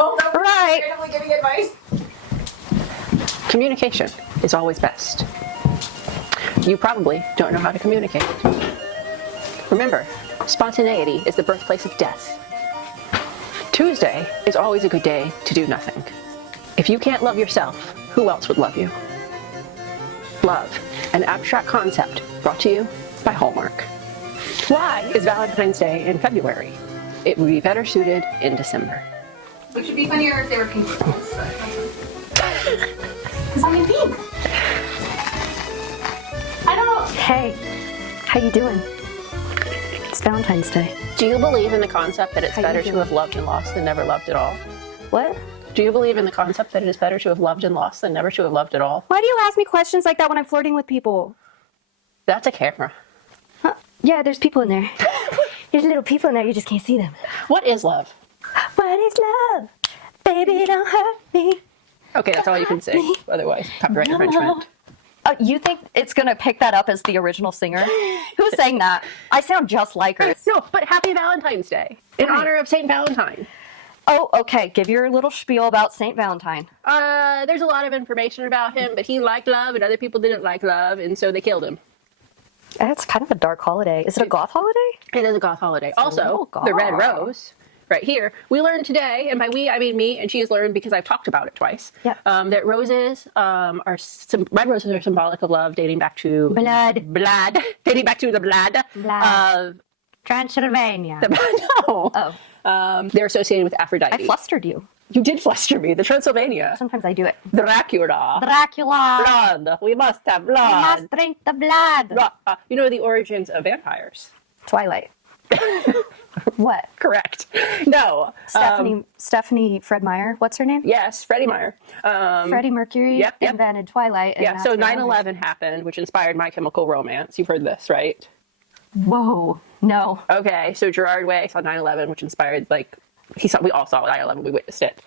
called up right. randomly giving advice. Communication is always best. You probably don't know how to communicate. Remember, spontaneity is the birthplace of death. Tuesday is always a good day to do nothing. If you can't love yourself, who else would love you? Love, an abstract concept brought to you by Hallmark. Why is Valentine's Day in February? It would be better suited in December. Which would be funnier if they were pink ones. Because I'm in pink. I don't. Hey, how you doing? It's Valentine's Day. Do you believe in the concept that it's How you better to doing? have loved and lost than never loved at all? What? Do you believe in the concept that it is better to have loved and lost than never to have loved at all? Why do you ask me questions like that when I'm flirting with people? That's a camera. Huh? Yeah, there's people in there. There's little people in there, you just can't see them. What is love? What is love? Baby, don't hurt me. Okay, that's all you can say. Otherwise, copyright infringement. You think it's gonna pick that up as the original singer? Who sang that? I sound just like her. No, but happy Valentine's Day in Right. honor of Saint Valentine. Oh, okay. Give your little spiel about Saint Valentine. There's a lot of information about him, but he liked love and other people didn't like love, and so they killed him. It's kind of a dark holiday. Is it a goth holiday? It is a goth holiday. Also, goth. the red rose, right here, we learned today, and by we, I mean me, and she has learned because I've talked about it twice, Yeah. that roses red roses are symbolic of love dating back to... Blood. Dating back to the blood. Blood. Transylvania. No. Oh. They're associated with Aphrodite. I flustered you. You did fluster me. The Transylvania. Sometimes I do it. Dracula. Dracula. Blood. We must have We blood. must drink the blood. You know the origins of vampires. Twilight. What? Correct. No. Stephanie Fred Meyer. What's her name? Yes, Freddie Meyer. Freddie Mercury Yep. invented Twilight. And Yeah, so that's 9/11 happened, which inspired My Chemical Romance. You've heard this, right? Whoa. No. Okay, so Gerard Way saw 9/11, which inspired, we all saw 9/11, we witnessed it.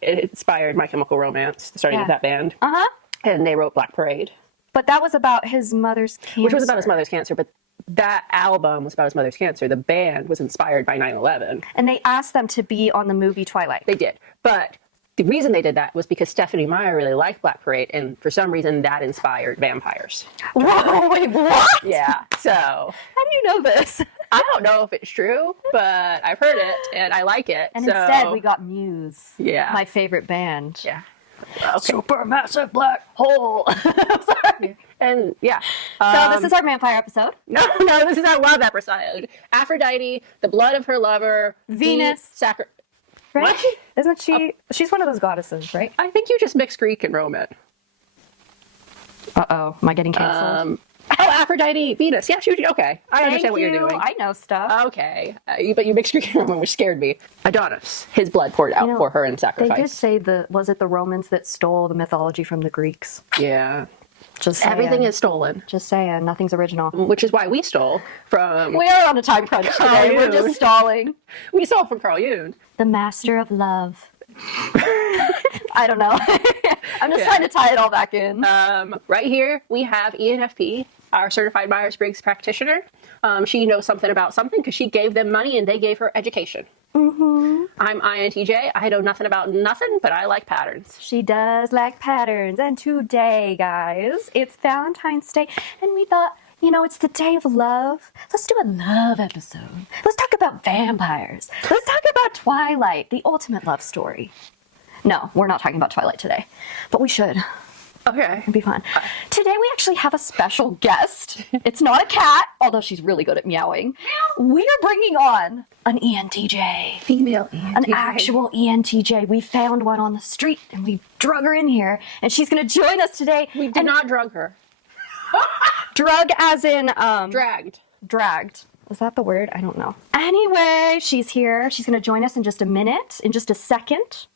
It inspired My Chemical Romance, the starting of Yeah. that band. Uh-huh. And they wrote Black Parade. But that was about his mother's cancer. Which was about his mother's cancer, but that album was about his mother's cancer. The band was inspired by 9/11. And they asked them to be on the movie Twilight. They did. But the reason they did that was because Stephanie Meyer really liked Black Parade, and for some reason that inspired vampires. Whoa, wait, what? Yeah, so... How do you know this? I don't know if it's true, but I've heard it, and I like it. And so... instead we got Muse. Yeah. My favorite band. Yeah. Okay. Supermassive black hole. Sorry. And yeah. So this is our vampire episode. No, this is our love episode. Aphrodite, the blood of her lover, Venus. Right? What? Isn't she? She's one of those goddesses, right? I think you just mixed Greek and Roman. Uh-oh. Am I getting canceled? Aphrodite, Venus. Yeah, okay. I understand what you're doing. I know stuff. Okay. But you mixed Greek and Roman, which scared me. Adonis, his blood poured out for her in They sacrifice. did say was it the Romans that stole the mythology from the Greeks? Yeah. Just saying. Everything is stolen. Just saying, nothing's original. Which is why we stole from... We are on a time crunch today. We're just stalling. We stole from Carl Jung. The master of love. I don't know. I'm just trying to tie it all back in. Right here, we have ENFP, our certified Myers Briggs practitioner. She knows something about something because she gave them money and they gave her education. Mm-hmm. I'm INTJ. I know nothing about nothing, but I like patterns. She does like patterns. And today, guys, it's Valentine's Day. And we thought, it's the day of love. Let's do a love episode. Let's talk about vampires. Let's talk about Twilight, the ultimate love story. No, we're not talking about Twilight today, but we should. Okay. It'd be fun. Today we actually have a special guest. It's not a cat, although she's really good at meowing. We are bringing on an ENTJ. Female ENTJ. An actual ENTJ. We found one on the street and we drug her in here and she's going to join us today. We did not drug her. Drug as in... Dragged. Dragged. Is that the word? I don't know. Anyway, she's here. She's going to join us in just a minute, in just a second.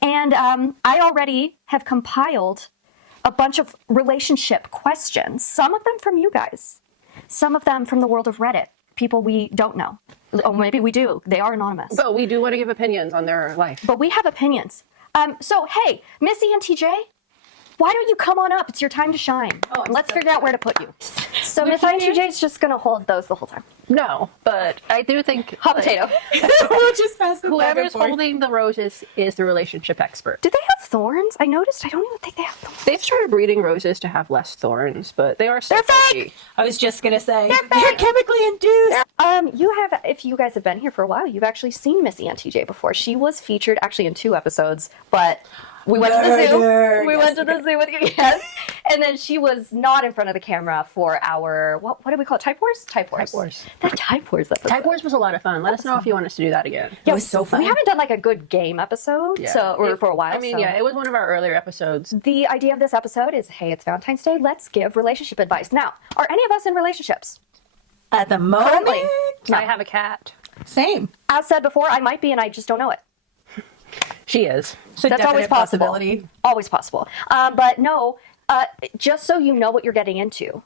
And I already have compiled a bunch of relationship questions, some of them from you guys, some of them from the world of Reddit, people we don't know. Oh, maybe we do. They are anonymous. But we do want to give opinions on their life. But we have opinions. So, hey, Miss ENTJ, why don't you come on up? It's your time to shine. Let's figure out where to put you. So Miss INTJ is just going to hold those the whole time. No, but I do think Hot potato. We'll just pass them back and whoever's forth. holding the roses is the relationship expert. Do they have thorns? I noticed. I don't even think they have thorns. They've started breeding roses to have less thorns, but they are still They're fake! fake. I was just gonna say they're chemically induced. You have, if you guys have been here for a while, you've actually seen Miss ENTJ before. She was featured actually in 2 episodes, but we went to the zoo. Murder. We Yes, went to the zoo with you, yes. And then she was not in front of the camera for our, what do we call it? Type Wars? Type Wars. Type Wars. That Type Wars episode. Type Wars was a lot of fun. Let us know if you want us to do that again. It was so fun. We haven't done like a good game episode for a while. I mean, so. yeah, it was one of our earlier episodes. The idea of this episode is, hey, it's Valentine's Day. Let's give relationship advice. Now, are any of us in relationships? At the moment, Currently. I have a cat. same. As said before, I might be and I just don't know it. She is. So That's always definite possible. possibility. Always possible. But no, just so you know what you're getting into,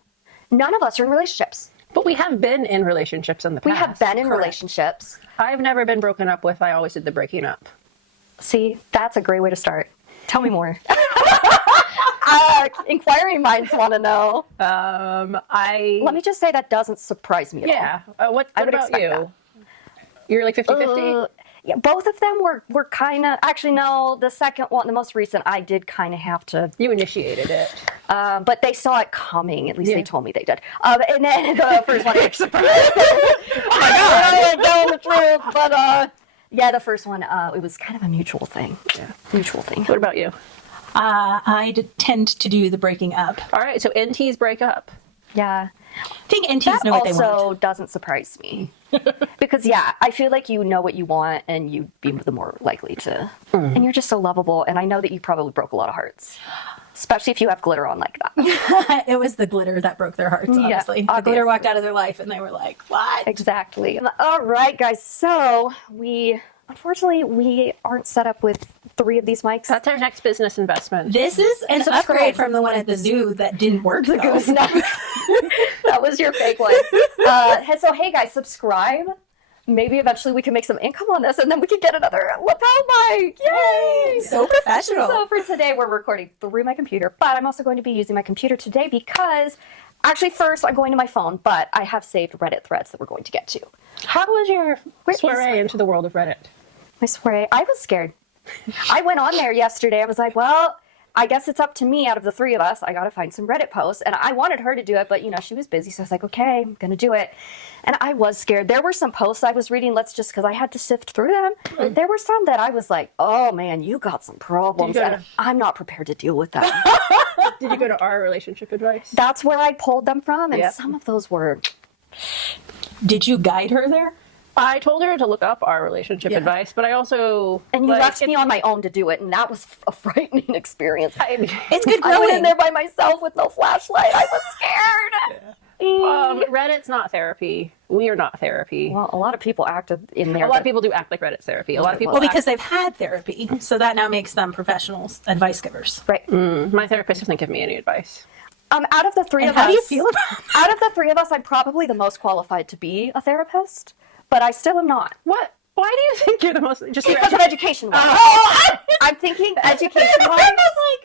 none of us are in relationships. But we have been in relationships in the past. We have been in correct. relationships. I've never been broken up with. I always did the breaking up. See, that's a great way to start. Tell me more. Inquiring minds want to know. Let me just say that doesn't surprise me at all. Yeah. What I would about expect you? that. You're like 50-50? Yeah, both of them were kind of, actually no, the second one, the most recent, I did kind of have to, You initiated it. but they saw it coming, at least Yeah. they told me they did. And then the first one, oh my god, telling the truth, but yeah, the first one, it was kind of a mutual thing. Yeah. Mutual thing. What about you? I tend to do the breaking up. All right, so NTs break up. Yeah. I think NTs That know what they want. also doesn't surprise me. Because, yeah, I feel like you know what you want and you'd be the more likely to. And you're just so lovable. And I know that you probably broke a lot of hearts. Especially if you have glitter on like that. It was the glitter that broke their hearts, Yeah, honestly. The glitter obviously. walked out of their life and they were like, what? Exactly. All right, guys. So unfortunately, we aren't set up with 3 of these mics. That's our next business investment. This is an Subscribe. upgrade from the one at the zoo that didn't work. though. That was your fake one. So, hey, guys, subscribe. Maybe eventually we can make some income on this, and then we can get another lapel mic. Yay! So professional. So for today, we're recording through my computer, but I'm also going to be using my computer today because, actually, first I'm going to my phone, but I have saved Reddit threads that we're going to get to. How was your Where is soiree into the world of Reddit? I swear, I was scared. I went on there yesterday. I was like, well, I guess it's up to me out of the 3 of us. I got to find some Reddit posts. And I wanted her to do it, but, she was busy. So I was like, okay, I'm going to do it. And I was scared. There were some posts I was reading, because I had to sift through them. There were some that I was like, oh, man, you got some problems. Did you go And I'm not prepared to deal with that. Did you go to our relationship advice? That's where I pulled them from. And Yep. some of those were... Did you guide her there? I told her to look up our relationship advice, but I also... And you left me on my own to do it, and that was a frightening experience. It's good I went in growing. there by myself with no flashlight. I was scared. Reddit's not therapy. We are not therapy. Well, a lot of people acted in there. A lot of people do act like Reddit's therapy. A lot of people Well, because they've had therapy, so that now makes them professionals, advice givers. right. my therapist doesn't give me any advice. Out of the 3 And of how us, do you feel about that? out of the 3 of us, I'm probably the most qualified to be a therapist, but I still am not What? Why do you think you're the most... Just because of education. I'm thinking education.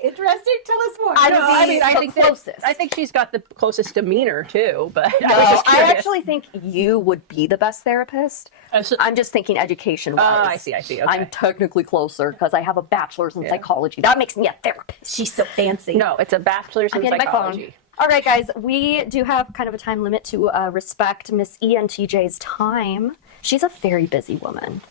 Interesting. Tell us more. I mean, I the think closest. I think she's got the closest demeanor too, but I No, was just I curious. actually think you would be the best therapist. I'm just thinking education-wise. I see, okay. I'm technically closer because I have a bachelor's in psychology. That makes me a therapist. She's so fancy. No, it's a bachelor's in Getting my phone. psychology. All right, guys, we do have kind of a time limit to respect Miss ENTJ's time. She's a very busy woman.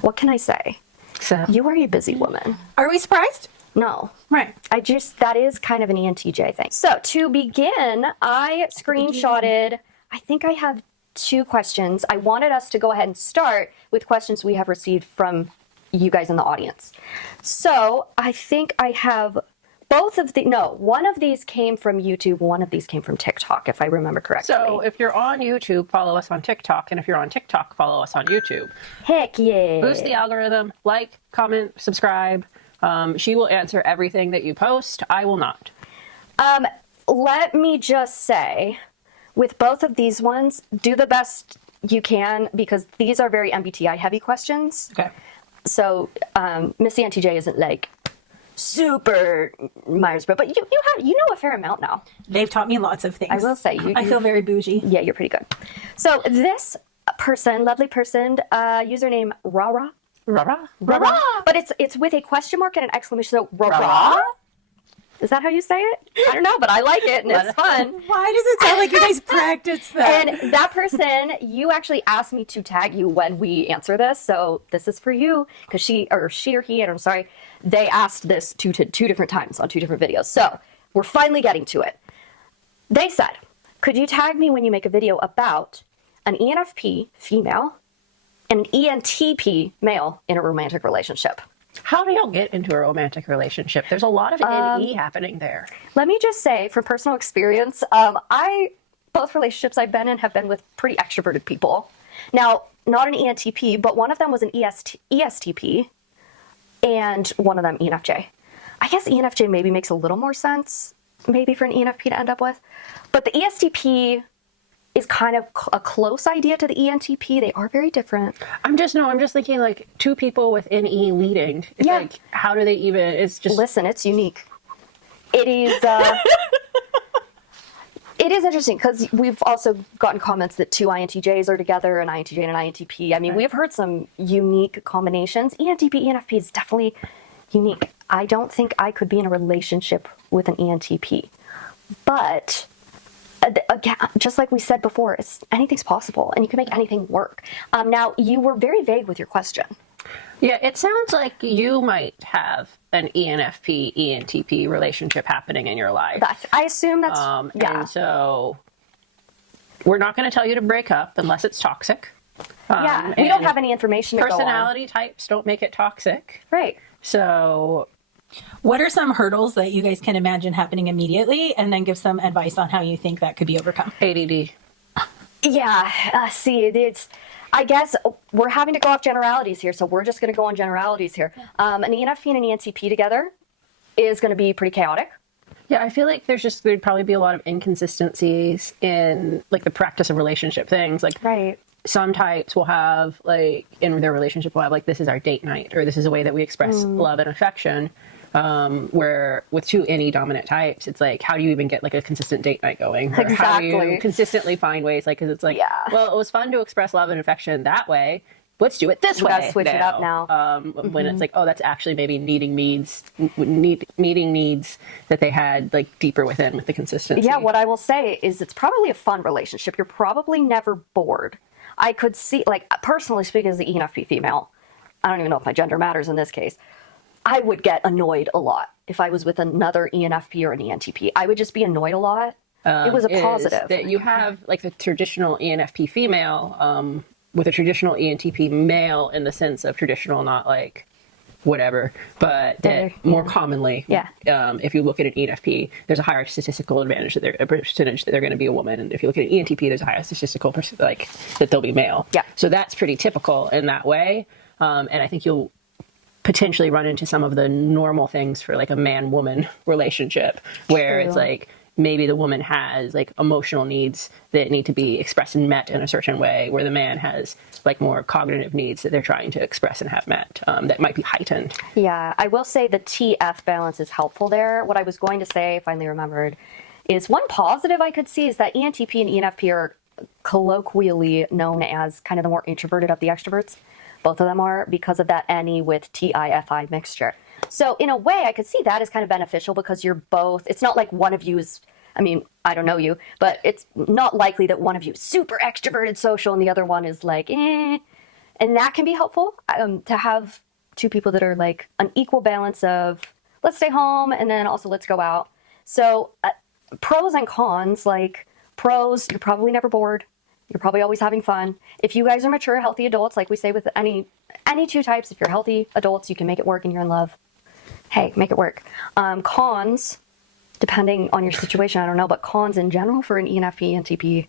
What can I say? So You are a busy woman. Are we surprised? No. Right. That is kind of an ENTJ thing. So to begin, I screenshotted, I think I have 2 questions. I wanted us to go ahead and start with questions we have received from you guys in the audience. So I think I have one of these came from YouTube, one of these came from TikTok, if I remember correctly. So if you're on YouTube, follow us on TikTok, and if you're on TikTok, follow us on YouTube. Heck yeah. Boost the algorithm, like, comment, subscribe. She will answer everything that you post. I will not. Let me just say, with both of these ones, do the best you can because these are very MBTI heavy questions. Okay. So Miss ENTJ isn't like super Myers Briggs, but you know a fair amount now. They've taught me lots of things. I will say, I feel very bougie. Yeah, you're pretty good. So this person, lovely person, username Rara. Rah-rah. Rara. But it's with a question mark and an exclamation. So Rara. Rara? Is that how you say it? I don't know, but I like it and it's fun. Why does it sound like you guys practice that? And that person, you actually asked me to tag you when we answer this, so this is for you because she or he, and I'm sorry, they asked this two different times on 2 different videos. So we're finally getting to it. They said, "Could you tag me when you make a video about an ENFP female and an ENTP male in a romantic relationship?" How do y'all get into a romantic relationship? There's a lot of NE happening there. Let me just say, from personal experience, both relationships I've been in have been with pretty extroverted people. Now, not an ENTP, but one of them was an ESTP, and one of them ENFJ. I guess ENFJ maybe makes a little more sense, maybe for an ENFP to end up with. But the ESTP is kind of a close idea to the ENTP. They are very different. I'm just thinking like 2 people with NE leading. It's like, how do they even, it's just. Listen, it's unique. It is, it is interesting because we've also gotten comments that 2 INTJs are together, an INTJ and an INTP. I mean, we've heard some unique combinations. ENTP, ENFP is definitely unique. I don't think I could be in a relationship with an ENTP. But again, just like we said before, anything's possible and you can make anything work. Now, you were very vague with your question. Yeah, it sounds like you might have an ENFP, ENTP relationship happening in your life. I assume that's, yeah. And so we're not going to tell you to break up unless it's toxic. Yeah, we don't have any information to go on. Personality types don't make it toxic. Right. So What are some hurdles that you guys can imagine happening immediately, and then give some advice on how you think that could be overcome? ADD. Yeah, see, I guess we're having to go off generalities here, so we're just going to go on generalities here. An ENFP and an ENTP together is going to be pretty chaotic. Yeah, I feel like there'd probably be a lot of inconsistencies in like the practice of relationship things. Like, right. Some types will have like in their relationship will have like, this is our date night, or this is a way that we express love and affection. Where with 2 NE dominant types, it's like, how do you even get like a consistent date night going? Or exactly. How do you consistently find ways? Like, cause it's like, well, it was fun to express love and affection that way. Let's do it this way. Let's switch it up now. When it's like, oh, that's actually maybe meeting needs that they had like deeper within with the consistency. Yeah, what I will say is it's probably a fun relationship. You're probably never bored. I could see, like, personally speaking, as the ENFP female, I don't even know if my gender matters in this case, I would get annoyed a lot if I was with another ENFP or an ENTP. I would just be annoyed a lot. It was a positive. That you have like the traditional ENFP female with a traditional ENTP male in the sense of traditional, not like whatever, but that more commonly, if you look at an ENFP, there's a higher statistical advantage that a percentage that they're going to be a woman, and if you look at an ENTP, there's a higher statistical like that they'll be male. Yeah. So that's pretty typical in that way, and I think you'll potentially run into some of the normal things for like a man-woman relationship where it's like maybe the woman has like emotional needs that need to be expressed and met in a certain way, where the man has like more cognitive needs that they're trying to express and have met that might be heightened. Yeah, I will say the TF balance is helpful there. What I was going to say, I finally remembered, is one positive I could see is that ENTP and ENFP are colloquially known as kind of the more introverted of the extroverts. Both of them are, because of that NE with TIFI mixture. So in a way, I could see that as kind of beneficial because you're both, it's not like one of you is, I mean, I don't know you, but it's not likely that one of you is super extroverted social and the other one is like, eh. And that can be helpful to have 2 people that are like an equal balance of let's stay home and then also let's go out. So pros and cons, like pros, you're probably never bored. You're probably always having fun. If you guys are mature, healthy adults, like we say with any 2 types, if you're healthy adults, you can make it work and you're in love. Hey, make it work. Cons, depending on your situation, I don't know, but cons in general for an ENFP, ENTP,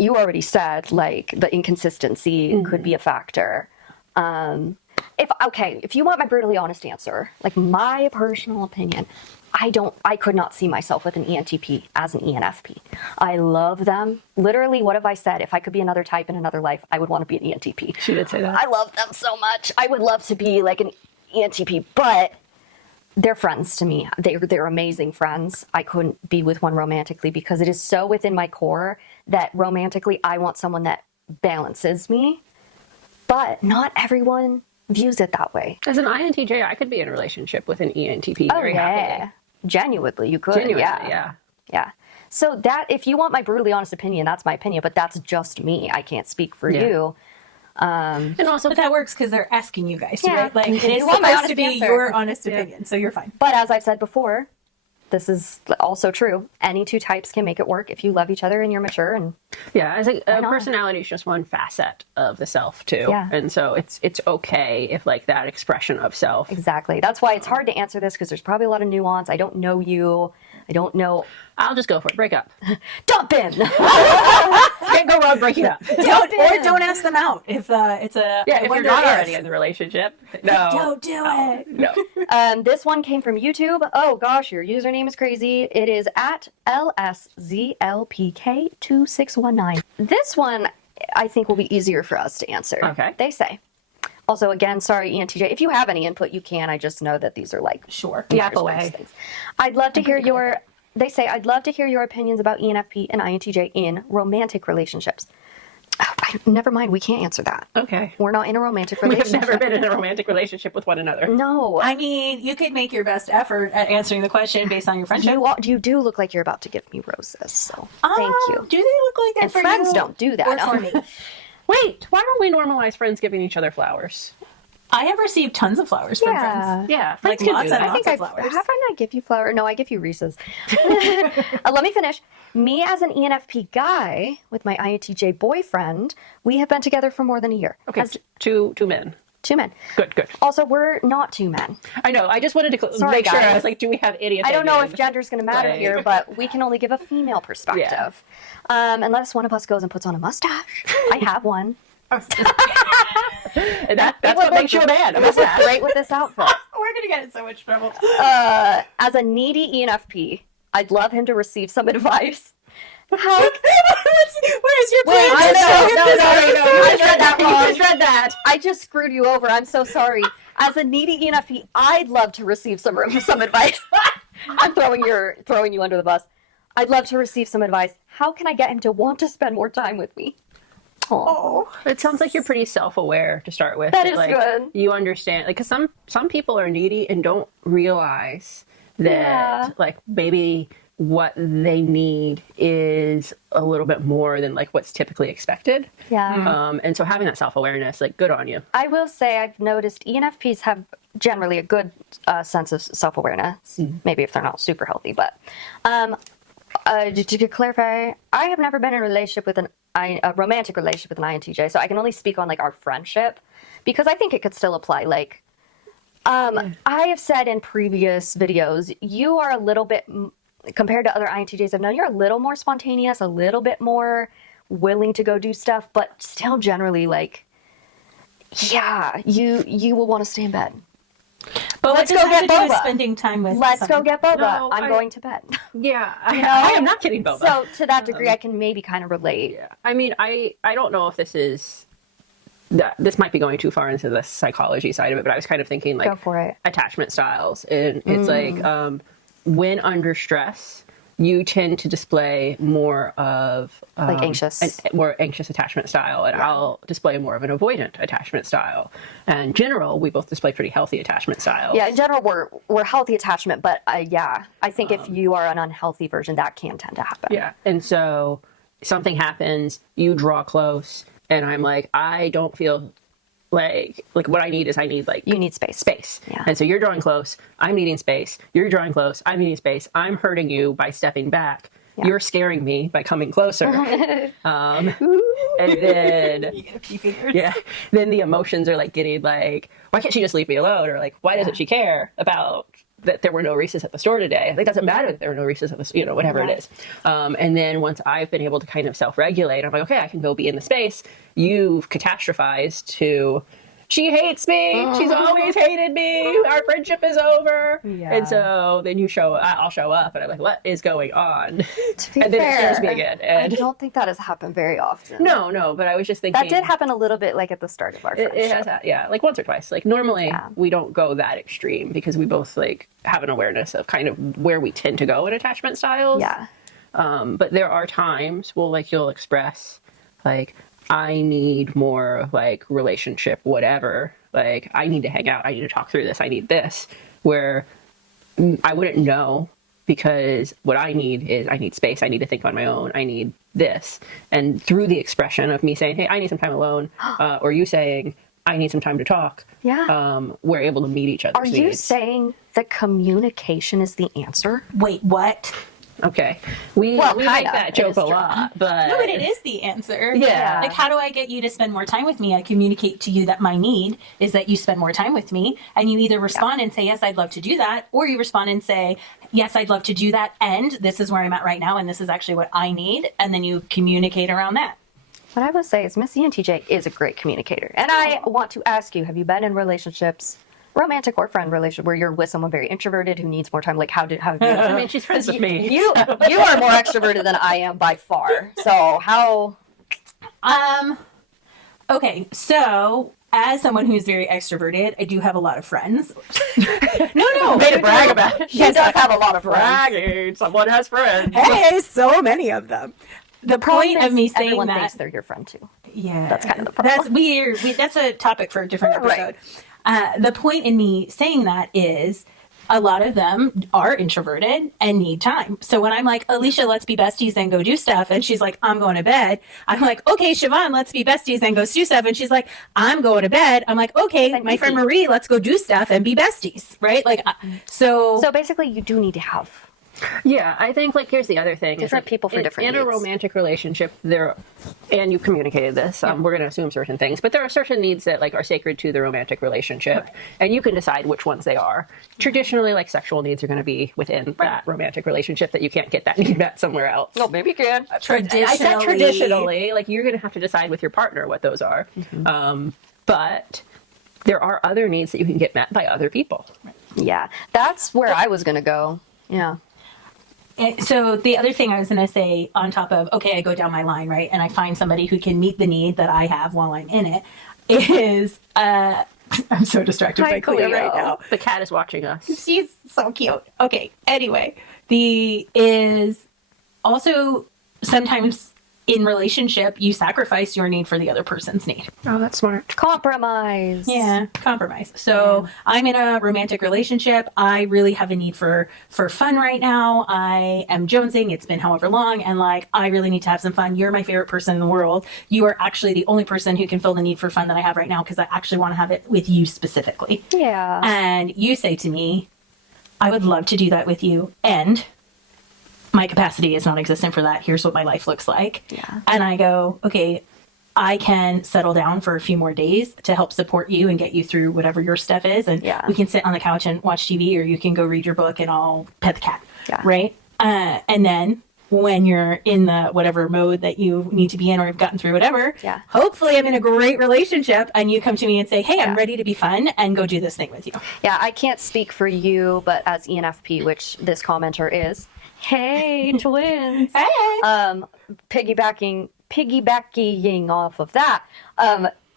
you already said, like, the inconsistency could be a factor. If you want my brutally honest answer, like my personal opinion, I could not see myself with an ENTP as an ENFP. I love them. Literally, what have I said? If I could be another type in another life, I would want to be an ENTP. She did say that. I love them so much. I would love to be like an ENTP, but they're friends to me. They're amazing friends. I couldn't be with one romantically because it is so within my core that romantically I want someone that balances me. But not everyone views it that way. As an INTJ, I could be in a relationship with an ENTP very happily. Genuinely, you could. Genuinely, Yeah. So that, if you want my brutally honest opinion, that's my opinion, but that's just me. I can't speak for you. And also, But that works because they're asking you guys, Yeah. right? Like, it is You want my supposed honest to be answer. your honest opinion, so you're fine. But as I've said before, this is also true. Any two types can make it work if you love each other and you're mature. And yeah, I think not? personality is just one facet of the self too. Yeah. And so it's okay if like that expression of self. exactly. That's why it's hard to answer this because there's probably a lot of nuance. I don't know you. I don't know. I'll just go for it. Break up. Dump him. Can't go wrong breaking up. Don't ask them out if it's a. Yeah, I if you're wonder not if. already in the relationship. No. Don't do it. No. This one came from YouTube. Oh gosh, your username is crazy. It is at LSZLPK2619. This one I think will be easier for us to answer. Okay. They say. Also, again, sorry, ENTJ. If you have any input, you can. I just know that these are like Sure. Yap Myers-Briggs away. things. I'd love to hear your. They say I'd love to hear your opinions about ENFP and INTJ in romantic relationships. Oh, never mind. We can't answer that. Okay. We're not in a romantic We have relationship. never been in a romantic relationship with one another. No. I mean, you could make your best effort at answering the question based on your friendship. You do look like you're about to give me roses, so thank you. Do they look like that And for friends you? don't do that. Or for me? Wait, why don't we normalize friends giving each other flowers? I have received tons of flowers from Yeah. friends. Yeah, Like friends can lots do and that. lots. I of flowers. have I not give you flower? No, I give you Reese's. Let me finish. Me as an ENFP guy with my INTJ boyfriend, we have been together for more than a year. Okay, As two men. two men. Good. Also, we're not two men. I know. I just wanted to Sorry, make sure. I guys. was like, do we have any? I don't know if opinion? gender's going to matter Right. here, but we can only give a female perspective. Unless one of us goes and puts on a mustache. I have one. And that's It would what look makes you a man. A It would look mustache. great with this outfit. We're gonna get in so much trouble. As a needy ENFP, I'd love him to receive some advice. How? Where's your plan? I I read that wrong. I just read that. I just screwed you over. I'm so sorry. As a needy ENFP, I'd love to receive some advice. I'm throwing you under the bus. I'd love to receive some advice. How can I get him to want to spend more time with me? Oh, It sounds like you're pretty self-aware to start with. That is like, good. You understand, like, because some people are needy and don't realize that, Yeah. like, maybe what they need is a little bit more than like what's typically expected. yeah. And so having that self-awareness, like, good on you. I will say I've noticed ENFPs have generally a good sense of self-awareness. Maybe if they're not super healthy, but to clarify, I have never been in a relationship with a romantic relationship with an INTJ, so I can only speak on like our friendship because I think it could still apply. Like, I have said in previous videos, you are a little bit compared to other INTJs I've known, you're a little more spontaneous, a little bit more willing to go do stuff, but still generally like, yeah, you will want to stay in bed. But Let's what go does that get have to do with boba. spending time with Let's go someone? get boba. No, I'm going to bed. Yeah, I am not kidding, Boba. So to that degree, I can maybe kind of relate. Yeah. I mean, I don't know if this is that this might be going too far into the psychology side of it, but I was kind of thinking like Go for it. attachment styles, and it's like when under stress, you tend to display more of Like anxious. more anxious attachment style, and I'll display more of an avoidant attachment style. And in general, we both display pretty healthy attachment styles. Yeah, in general, we're healthy attachment, but yeah, I think if you are an unhealthy version, that can tend to happen. Yeah. And so something happens, you draw close, and I'm like, I don't feel like what I need is like You need space. space. Yeah. And so you're drawing close, I'm needing space. You're drawing close, I'm needing space. I'm hurting you by stepping back. Yeah. You're scaring me by coming closer. And then You get a few fingers. yeah, then the emotions are like getting like, why can't she just leave me alone? Or like, why doesn't she care about that there were no Reese's at the store today? It doesn't matter that there were no Reese's at the, whatever it is. And then once I've been able to kind of self-regulate, I'm like, okay, I can go be in the space. You've catastrophized to she hates me. She's always hated me. Our friendship is over. Yeah. And so then I'll show up and I'm like, what is going on? To be And then fair, it scares me again. I And don't think that has happened very often. no, but I was just thinking. That did happen a little bit like at the start of our friendship. It has, yeah, like once or twice. Like normally Yeah. we don't go that extreme because we both like have an awareness of kind of where we tend to go in attachment styles. Yeah. But there are times, you'll express like, I need more like relationship, whatever. Like I need to hang out. I need to talk through this. I need this. Where I wouldn't know because what I need space. I need to think on my own. I need this. And through the expression of me saying, hey, I need some time alone, or you saying, I need some time to talk. Yeah. We're able to meet each other's Are needs. you saying that communication is the answer? Wait, what? Okay. We Well, make kinda. that It joke is a true. lot, but No, but it is the answer. Yeah. Like, how do I get you to spend more time with me? I communicate to you that my need is that you spend more time with me. And you either respond and say, yes, I'd love to do that. Or you respond and say, yes, I'd love to do that. And this is where I'm at right now. And this is actually what I need. And then you communicate around that. What I would say is Miss ENTJ is a great communicator. And I want to ask you, have you been in relationships, romantic or friend relationship, where you're with someone very introverted who needs more time? Like how I mean, she's friends with me. you are more extroverted than I am by far. So how Okay, so as someone who's very extroverted, I do have a lot of friends. No. Way to brag about it. she does have a lot of friends. Bragging. Someone has friends. Hey, so many of them. The point of me saying everyone that, thinks they're your friend too. yeah, That's kind of the problem. That's weird. That's a topic for a different episode. Right. The point in me saying that is a lot of them are introverted and need time. So when I'm like, Alicia, let's be besties and go do stuff, and she's like, I'm going to bed. I'm like, okay, Siobhan, let's be besties and go do stuff, and she's like, I'm going to bed. I'm like, okay, my friend Marie, let's go do stuff and be besties, right? Like, so basically you do need to have Yeah, I think like here's the other thing. Different people for different in a needs. romantic relationship, and you communicated this. We're going to assume certain things, but there are certain needs that like are sacred to the romantic relationship, and you can decide which ones they are. Traditionally, like sexual needs are going to be within that romantic relationship that you can't get that need met somewhere else. No, maybe you can. I said traditionally, like you're going to have to decide with your partner what those are. But there are other needs that you can get met by other people. Yeah. That's where I was gonna go. Yeah. So the other thing I was going to say on top of, okay, I go down my line, right? And I find somebody who can meet the need that I have while I'm in it is, I'm so distracted by Cleo right now. The cat is watching us. She's so cute. Okay. Anyway, is also sometimes in relationship, you sacrifice your need for the other person's need. Oh, that's smart. Compromise. Yeah, compromise. So I'm in a romantic relationship. I really have a need for fun right now. I am jonesing. It's been however long, and like I really need to have some fun. You're my favorite person in the world. You are actually the only person who can fill the need for fun that I have right now because I actually want to have it with you specifically. Yeah. And you say to me, I would love to do that with you, and my capacity is non-existent for that. Here's what my life looks like. Yeah. And I go, okay, I can settle down for a few more days to help support you and get you through whatever your stuff is. And we can sit on the couch and watch TV, or you can go read your book and I'll pet the cat. Yeah. Right. And then when you're in the whatever mode that you need to be in, or you've gotten through whatever, hopefully I'm in a great relationship and you come to me and say, hey, I'm ready to be fun and go do this thing with you. Yeah. I can't speak for you, but as ENFP, which this commenter is, hey, twins. Hey. Piggybacking off of that,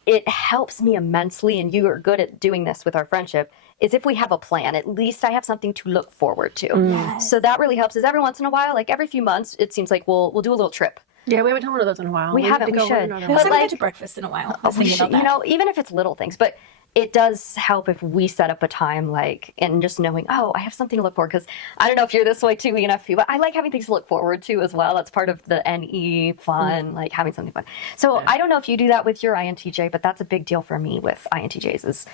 it helps me immensely, and you are good at doing this with our friendship, is if we have a plan. At least I have something to look forward to. Yes. So that really helps. Is every once in a while, like every few months, it seems like we'll do a little trip. Yeah, we haven't done one of those in a while. We haven't. need to We go should. on another We one. But haven't been like- to breakfast in a while. I We was thinking should, about that. you know, even if it's little things, but it does help if we set up a time, like, and just knowing, oh, I have something to look forward, because I don't know if you're this way too, ENFP, but I like having things to look forward to as well. That's part of the NE fun, like having something fun. So I don't know if you do that with your INTJ, but that's a big deal for me with INTJs, is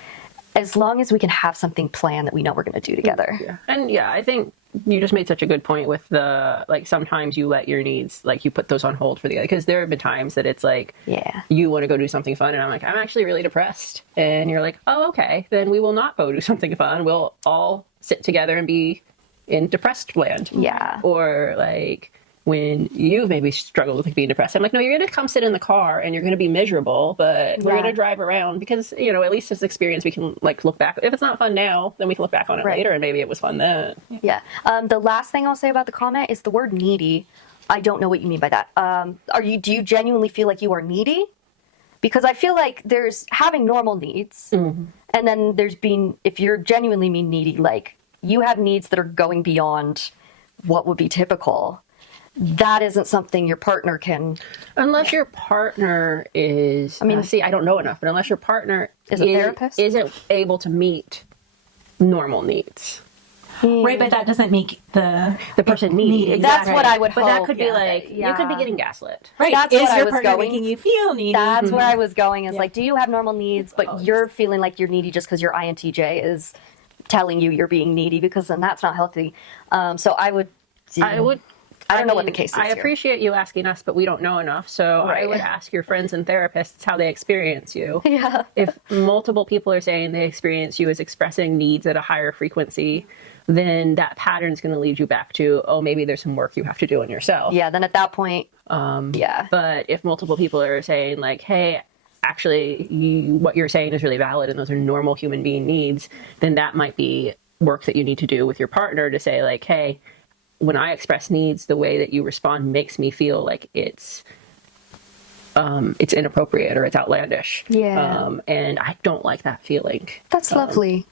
as long as we can have something planned that we know we're going to do together. Yeah. And yeah, I think you just made such a good point with the, like, sometimes you let your needs, like, you put those on hold for the other, because there have been times that it's like, you want to go do something fun, and I'm like, I'm actually really depressed. And you're like, oh, okay, then we will not go do something fun. We'll all sit together and be in depressed land. Yeah. Or like, when you maybe struggled with being depressed. I'm like, no, you're going to come sit in the car and you're going to be miserable, but we're going to drive around because, you know, at least this experience we can like look back. If it's not fun now, then we can look back on it later and maybe it was fun then. Yeah. The last thing I'll say about the comment is the word needy. I don't know what you mean by that. Do you genuinely feel like you are needy? Because I feel like there's having normal needs, and then there's being, if you're genuinely being needy, like you have needs that are going beyond what would be typical. That isn't something your partner can. Unless your partner is, I don't know enough, but unless your partner is a therapist, isn't able to meet normal needs. Right, but that doesn't make the person needy. Exactly. That's what I would hope. But that could be like, you could be getting gaslit. Right. That's is what your I was partner going. making you feel needy? That's where I was going. Is like, do you have normal needs, but you're feeling like you're needy just because your INTJ is telling you you're being needy? Because then that's not healthy. So I don't know what the case is. I appreciate you asking us, but we don't know enough. So I would ask your friends and therapists how they experience you. Yeah. If multiple people are saying they experience you as expressing needs at a higher frequency, then that pattern is going to lead you back to, oh, maybe there's some work you have to do on yourself. Yeah, then at that point, yeah. But if multiple people are saying like, hey, actually, what you're saying is really valid and those are normal human being needs, then that might be work that you need to do with your partner to say like, hey, when I express needs, the way that you respond makes me feel like it's inappropriate or it's outlandish. Yeah. And I don't like that feeling. That's lovely.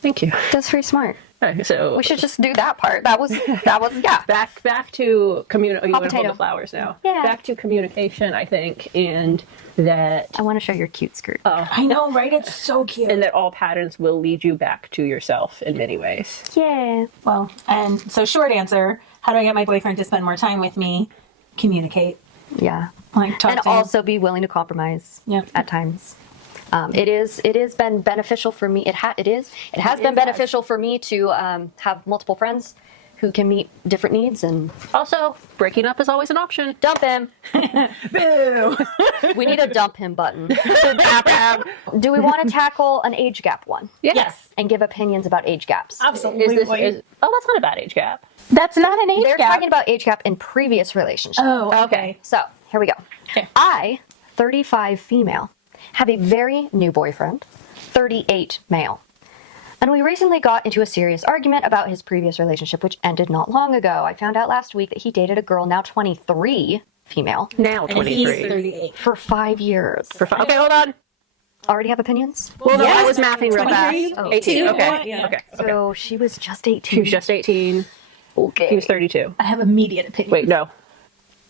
Thank you. That's very smart. So we should just do that part. That was yeah. Back to communication. You want to hold the flowers now? Yeah. Back to communication, I think, and that I want to show your cute skirt. I know, right? It's so cute. And that all patterns will lead you back to yourself in many ways. Yeah. Well, and so short answer: how do I get my boyfriend to spend more time with me? Communicate. Yeah. Like talk and to him. also be willing to compromise. Yeah. At times. It has been beneficial for me. It has been beneficial for me to have multiple friends who can meet different needs, and also breaking up is always an option. Dump him. Boo. We need a dump him button. Do we want to tackle an age gap one? Yes. And give opinions about age gaps? Absolutely. That's not a bad age gap. That's not an age They're gap. talking about age gap in previous relationships. Oh, okay. So here we go. Okay. I, 35 female, have a very new boyfriend, 38 male. And we recently got into a serious argument about his previous relationship, which ended not long ago. I found out last week that he dated a girl, now 23, female, Now 23. He's 38. for 5 years. Okay, hold on. Already have opinions? Well, no, I Yes. was mathing real fast. 23. Oh. 18. Okay. Yeah. Okay. So she was just 18. He was just 18. okay. He was 32. I have immediate opinion. Wait, no.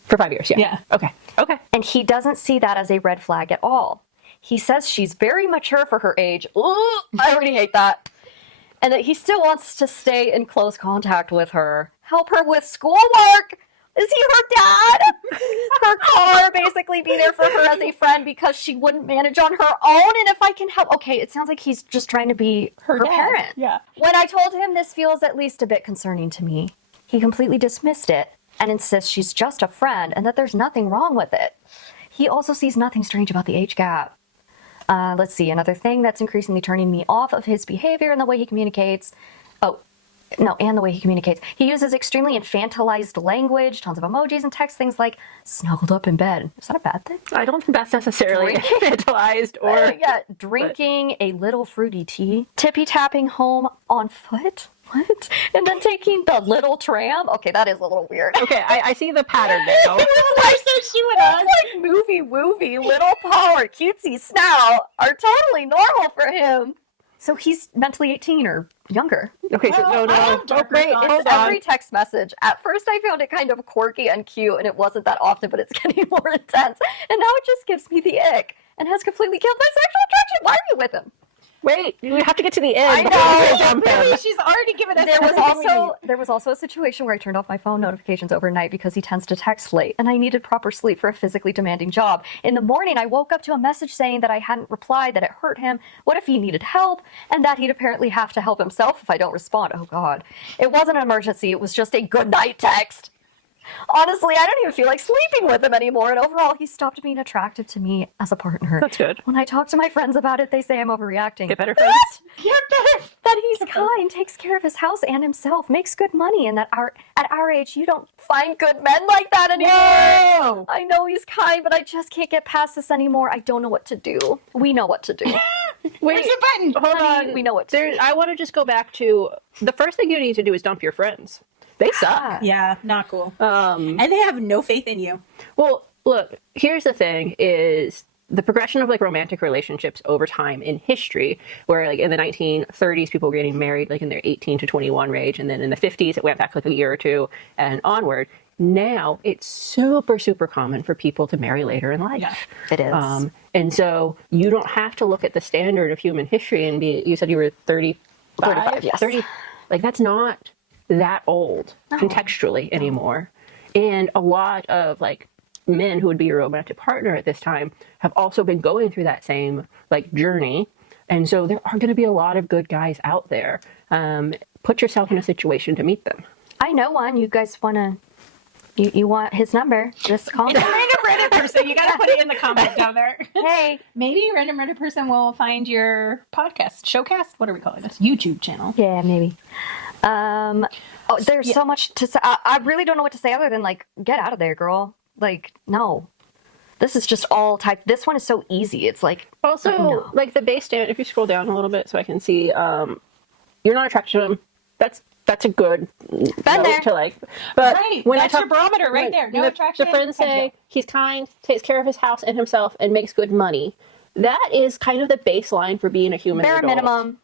For 5 years, yeah. Yeah. Okay. And he doesn't see that as a red flag at all. He says she's very mature for her age. Ooh, I already hate that. And that he still wants to stay in close contact with her. Help her with schoolwork. Is he her dad? Her car, basically be there for her as a friend because she wouldn't manage on her own. And if I can help, okay, it sounds like he's just trying to be her dad. parent. Yeah. When I told him this feels at least a bit concerning to me, he completely dismissed it and insists she's just a friend and that there's nothing wrong with it. He also sees nothing strange about the age gap. Let's see, another thing that's increasingly turning me off of his behavior and the way he communicates. And the way he communicates. He uses extremely infantilized language, tons of emojis and text, things like snuggled up in bed. Is that a bad thing? I don't think that's necessarily infantilized or... Drinking a little fruity tea, tippy tapping home on foot. What? And then taking the little tram. Okay, that is a little weird. Okay, I see the pattern now. It's like movie woovie, little paw or cutesy snout are totally normal for him. So he's mentally 18 or younger. Okay, so no. Wait, it's every text message. At first I found it kind of quirky and cute, and it wasn't that often, but it's getting more intense. And now it just gives me the ick and has completely killed my sexual attraction. Why are you with him? Wait, you have to get to the end. I know. Jump in. She's already given us There was also a situation where I turned off my phone notifications overnight because he tends to text late, and I needed proper sleep for a physically demanding job. In the morning, I woke up to a message saying that I hadn't replied, that it hurt him, what if he needed help, and that he'd apparently have to help himself if I don't respond. Oh, God. It wasn't an emergency. It was just a good night text. Honestly, I don't even feel like sleeping with him anymore, and overall, he stopped being attractive to me as a partner. That's good. When I talk to my friends about it, they say I'm overreacting. Get better friends. Get better. That he's kind, takes care of his house and himself, makes good money, and at our age, you don't find good men like that anymore. Whoa! I know he's kind, but I just can't get past this anymore. I don't know what to do. We know what to do. Wait, the button? hold Honey, on. we know what to do. I want to just go back to the first thing you need to do is dump your friends. They suck. Yeah, not cool. And they have no faith in you. Well, look, here's the thing is the progression of like romantic relationships over time in history, where like in the 1930s, people were getting married like in their 18 to 21 range. And then in the 50s, it went back like a year or two and onward. Now it's super, super common for people to marry later in life. Yeah, it is. And so you don't have to look at the standard of human history and be, you said you were 35? 35, yes. 30, like that's not that old contextually anymore. And a lot of like men who would be your romantic partner at this time have also been going through that same like journey. And so there are going to be a lot of good guys out there. Put yourself in a situation to meet them. I know one. You guys want to... You want his number? Just call me. It's a random Reddit person. You got to put it in the comment down there. Hey. Maybe a random Reddit person will find your podcast, showcast. What are we calling this? YouTube channel. Yeah, maybe. There's so much to say. I really don't know what to say other than like, get out of there, girl. Like, no. This is just all type. This one is so easy. It's like Also, no. like the base stand, if you scroll down a little bit so I can see, you're not attracted to him. That's a good note there. to like. But Right. when That's I your barometer right there. No the, attraction. The friends say he's kind, takes care of his house and himself, and makes good money. That is kind of the baseline for being a human bare adult. minimum.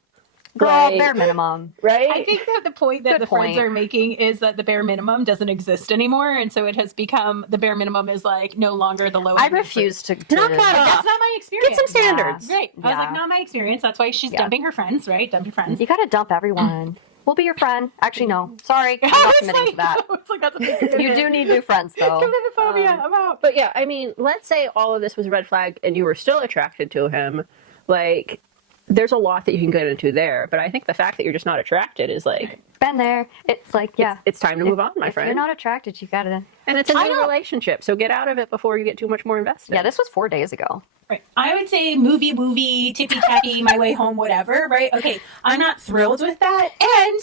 Girl, Right. bare minimum. Right? I think that the point that Good the friends point. are making is that the bare minimum doesn't exist anymore, and so it has become the bare minimum is like no longer the low. I refuse to Knock that off. That's not my experience. Get some standards. Right. I was Yeah. like, not my experience. That's why she's dumping her friends, right? Dump your friends. You gotta dump everyone. We'll be your friend. Actually, no. Sorry, I'm I not was committing to that. It's like, that's a big You do need new friends, though. phobia. I'm out. But yeah, I mean, let's say all of this was a red flag and you were still attracted to him. Like, there's a lot that you can get into there. But I think the fact that you're just not attracted is like, Been there. It's like, yeah. it's time to move on, my If friend. you're not attracted, you gotta. And it's a new relationship, so get out of it before you get too much more invested. Yeah, this was 4 days ago. Right. I would say movie, tippy tappy, my way home, whatever. Right. Okay. I'm not thrilled with that, and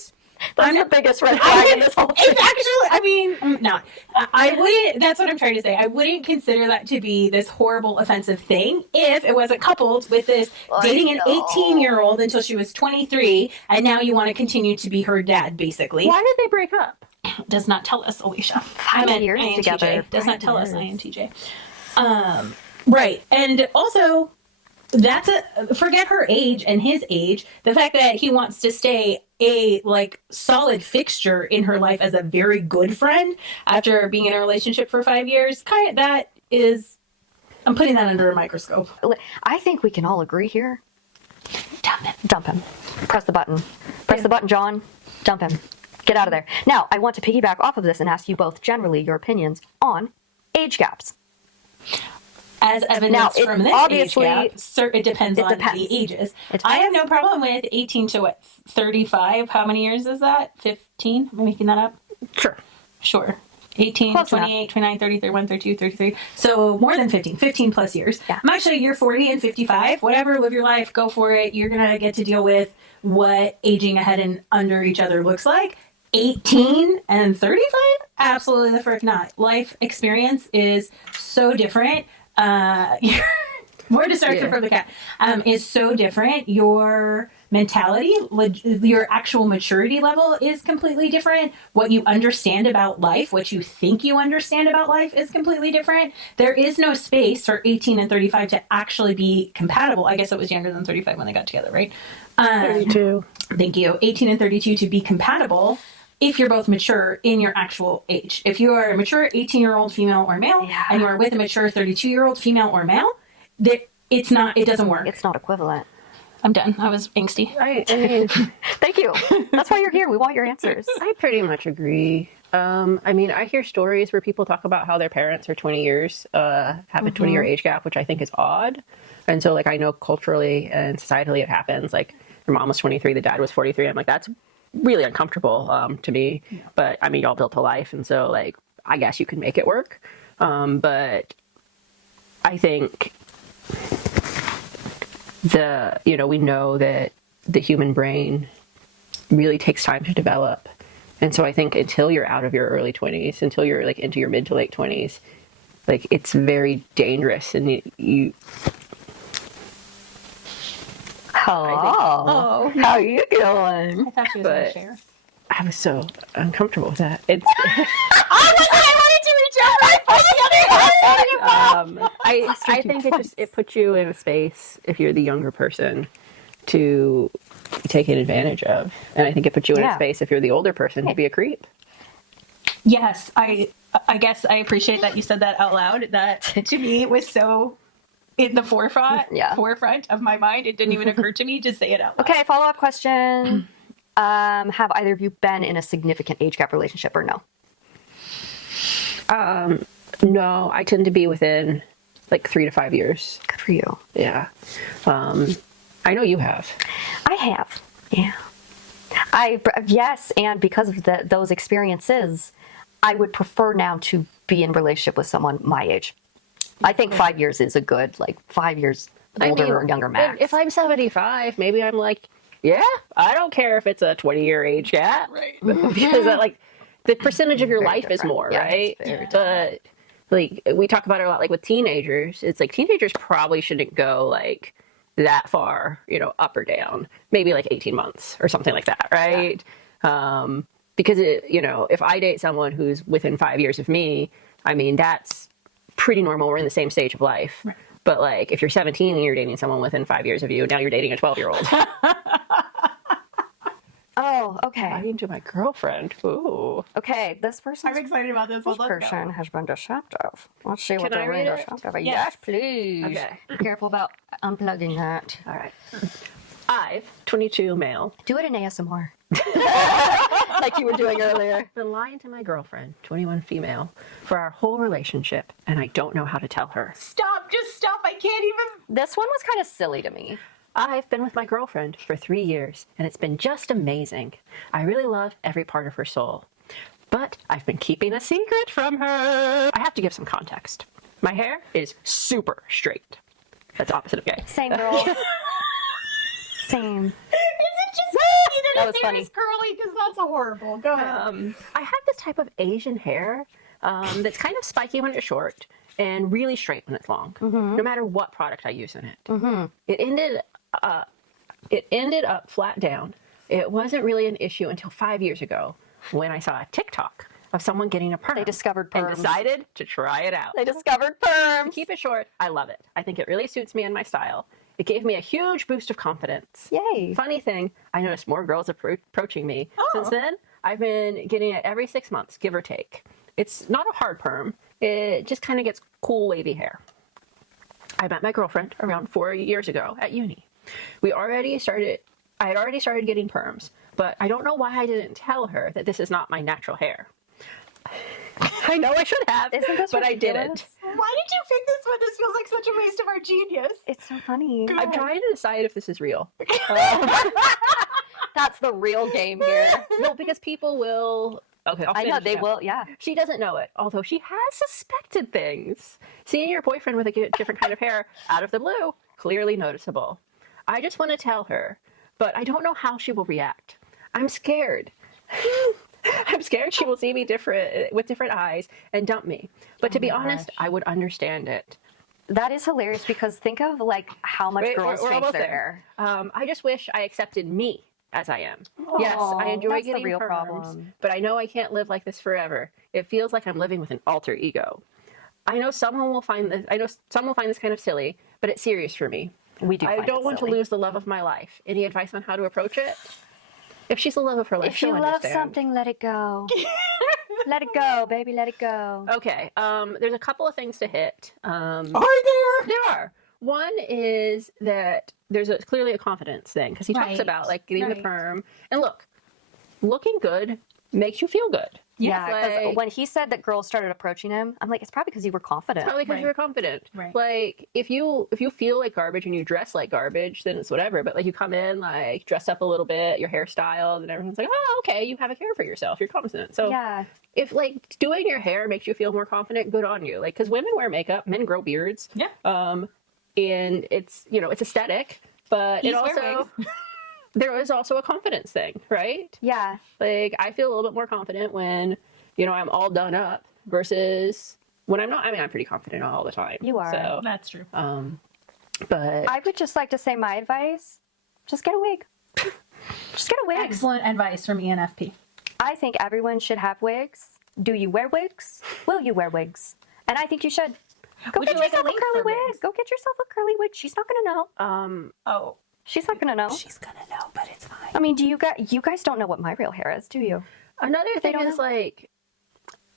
That's the biggest red flag in this whole thing. It's actually, I mean, I'm not. I wouldn't, that's what I'm trying to say. I wouldn't consider that to be this horrible, offensive thing if it wasn't coupled with this dating an 18-year-old until she was 23, and now you want to continue to be her dad, basically. Why did they break up? Does not tell us, Alicia. 5 years INTJ. together. Does not 5 tell us, years. INTJ. Right. And also, forget her age and his age. The fact that he wants to stay a like solid fixture in her life as a very good friend after being in a relationship for 5 years, that is, I'm putting that under a microscope. I think we can all agree here. Dump him. Dump him. Press the button. Press the button, John. Dump him. Get out of there. Now, I want to piggyback off of this and ask you both generally your opinions on age gaps. As evidenced Now, from this obviously- age gap, it depends on the ages. I have no problem with 18 to 35. How many years is that? 15? Am I making that up? Sure. Sure. 18, Close 28, 29, 30, 31, 32, 33. So more than 15 plus years. Yeah. I'm actually, you're 40 and 55. Whatever, live your life, go for it. You're going to get to deal with what aging ahead and under each other looks like. 18 and 35? Absolutely the frick not. Life experience is so different. More distraction from the cat. Is so different. Your mentality, your actual maturity level is completely different. What you understand about life, what you think you understand about life is completely different. There is no space for 18 and 35 to actually be compatible. I guess it was younger than 35 when they got together, right? 32. Thank you. 18 and 32 to be compatible if you're both mature in your actual age. If you are a mature 18-year-old female or male and you are with a mature 32-year-old female or male, it doesn't work. It's not equivalent. I'm done. I was angsty. I mean, Thank you. That's why you're here. We want your answers. I pretty much agree. I mean, I hear stories where people talk about how their parents are 20 years, have a 20-year age gap, which I think is odd. And so, like, I know culturally and societally it happens. Like, your mom was 23, the dad was 43. I'm like, that's really uncomfortable to me. Yeah. But, I mean, y'all built a life. And so, like, I guess you can make it work. But I think we know that the human brain really takes time to develop. And so I think until you're out of your early 20s, until you're like into your mid to late 20s, like it's very dangerous. And you Oh, how are you doing? I thought she was going to But- share. I was so uncomfortable with that. It's I think it puts you in a space, if you're the younger person, to be taken advantage of. And I think it puts you in a Yeah. space, if you're the older person, to be a creep. Yes, I guess I appreciate that you said that out loud. That to me it was so in the forefront of my mind. It didn't even occur to me to say it out loud. Okay, follow-up question. Have either of you been in a significant age gap relationship or no? No, I tend to be within like 3 to 5 years. Good for you. Yeah. I know you have. I have. Yeah. Yes, and because of those experiences, I would prefer now to be in a relationship with someone my age. I think 5 years is a good, like 5 years older or younger max. If I'm 75, maybe I'm like, yeah, I don't care if it's a 20-year age gap. Right. Because like the percentage of your Very life is different. more, Yeah, right? it's very But like we talk about it a lot, like with teenagers, it's like teenagers probably shouldn't go like that far, up or down. Maybe like 18 months or something like that, right? Because if I date someone who's within 5 years of me, I mean that's pretty normal. We're in the same stage of life. Right. But like if you're 17 and you're dating someone within 5 years of you, now you're dating a 12-year-old. Oh, okay. Talking to my girlfriend. Ooh. Okay, this person. I'm excited about this. This Let's person go. has been deceptive. Let's see what Can I they're being read it? deceptive. Yes. Yes, please. Okay. Be careful about unplugging that. All right. I've 22 male. Do it in ASMR. Like you were doing earlier. Been lying to my girlfriend, 21 female, for our whole relationship, and I don't know how to tell her. Stop! Just stop! I can't even. This one was kind of silly to me. I've been with my girlfriend for 3 years, and it's been just amazing. I really love every part of her soul. But I've been keeping a secret from her. I have to give some context. My hair is super straight. That's opposite of gay. Same girl. Same. Is it just me That was his hair funny. is curly? Because that's horrible. Go ahead. I have this type of Asian hair that's kind of spiky when it's short and really straight when it's long, no matter what product I use in it. It ended up flat down. It wasn't really an issue until 5 years ago when I saw a TikTok of someone getting a perm. They discovered and perms. decided to try it out. They discovered perms. Keep it short. I love it. I think it really suits me and my style. It gave me a huge boost of confidence. Yay. Funny thing, I noticed more girls approaching me. Oh. Since then, I've been getting it every 6 months, give or take. It's not a hard perm. It just kind of gets cool wavy hair. I met my girlfriend around 4 years ago at uni. I had already started getting perms, but I don't know why I didn't tell her that this is not my natural hair. I know I should have, Isn't this but I ridiculous? didn't. Why did you pick this one? This feels like such a waste of our genius. It's so funny. I'm trying to decide if this is real. That's the real game here. No, because people will. Okay, I know finish they now. will. Yeah. She doesn't know it, although she has suspected things. Seeing your boyfriend with a different kind of hair out of the blue, clearly noticeable. I just want to tell her, but I don't know how she will react. I'm scared. I'm scared she will see me with different eyes and dump me. But to be honest, I would understand it. That is hilarious because think of like how much Wait, girls we're change almost their there. hair. I just wish I accepted me as I am. Yes, I enjoy that's the getting real perms, problem. but I know I can't live like this forever. It feels like I'm living with an alter ego. I know someone will find this. I know some will find this kind of silly, but it's serious for me. We do. I find don't it want to silly. lose the love of my life. Any advice on how to approach it? If she's the love of her life, If she'll you love understand. something, let it go. Let it go, baby. Let it go. Okay. There's a couple of things to hit. Are there? There are. One is that there's clearly a confidence thing because he talks Right. about like getting the Right. perm. And look, looking good makes you feel good. Yeah, because like- when he said that girls started approaching him, I'm like, it's probably because you were confident. Probably because Right. you're confident. Right. Like if you feel like garbage and you dress like garbage, then it's whatever. But like you come in like dressed up a little bit, your hairstyle, and everyone's like, oh, okay, you have a care for yourself. You're confident. So Yeah. if like doing your hair makes you feel more confident, good on you. Like because women wear makeup, men grow beards. Yeah. And it's it's aesthetic, but He's it wear also wigs. there is also a confidence thing, right? Yeah. Like, I feel a little bit more confident when, I'm all done up versus when I'm not. I mean, I'm pretty confident all the time. You are. So, That's true. but I would just like to say my advice, just get a wig. Just get a wig. Excellent advice from ENFP. I think everyone should have wigs. Do you wear wigs? Will you wear wigs? And I think you should. Go Would get you like a yourself a link curly for wig. wigs? Go get yourself a curly wig. She's not gonna know. Oh, She's not gonna know. she's gonna know, but it's fine. I mean, do you guys don't know what my real hair is, do you? another thing don't is know. like,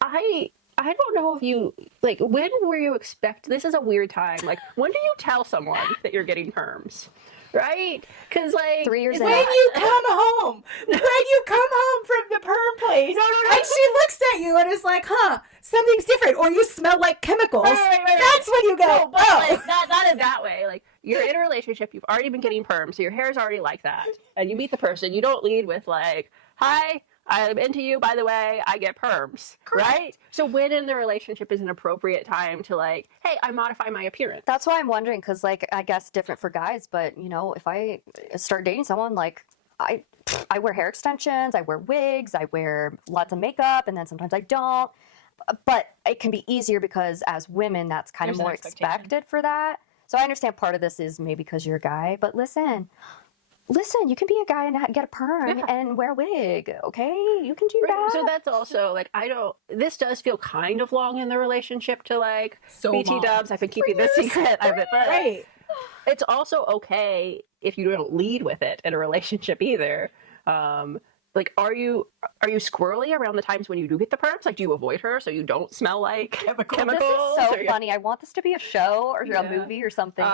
I don't know if you like, when were you expect? This is a weird time. Like, when do you tell someone that you're getting perms? Right? Because like 3 years in. When you come home, when you come home from the perm place, and she looks at you and is like, "Huh, something's different," or you smell like chemicals. Right. That's when you go, No, but "Oh, like, not in that way. Like, you're in a relationship, you've already been getting perms, so your hair's already like that. And you meet the person, you don't lead with like, "Hi, I'm into you, by the way, I get perms." Right? So when in the relationship is an appropriate time to like, "Hey, I modify my appearance." That's why I'm wondering, because like I guess different for guys, but if I start dating someone, like I wear hair extensions, I wear wigs, I wear lots of makeup, and then sometimes I don't. But it can be easier because as women, that's kind of There's an more expectation. expected for that. So I understand part of this is maybe because you're a guy, but listen, you can be a guy and get a perm and wear a wig, okay? You can do that. So that's also like, this does feel kind of long in the relationship to like, So BT long. dubs, I've been keeping this secret of it, but right." it's also okay if you don't lead with it in a relationship either. Like, are you squirrely around the times when you do get the perms? Like, do you avoid her so you don't smell like chemicals? This is so Or- funny. I want this to be a show or a Yeah. movie or something.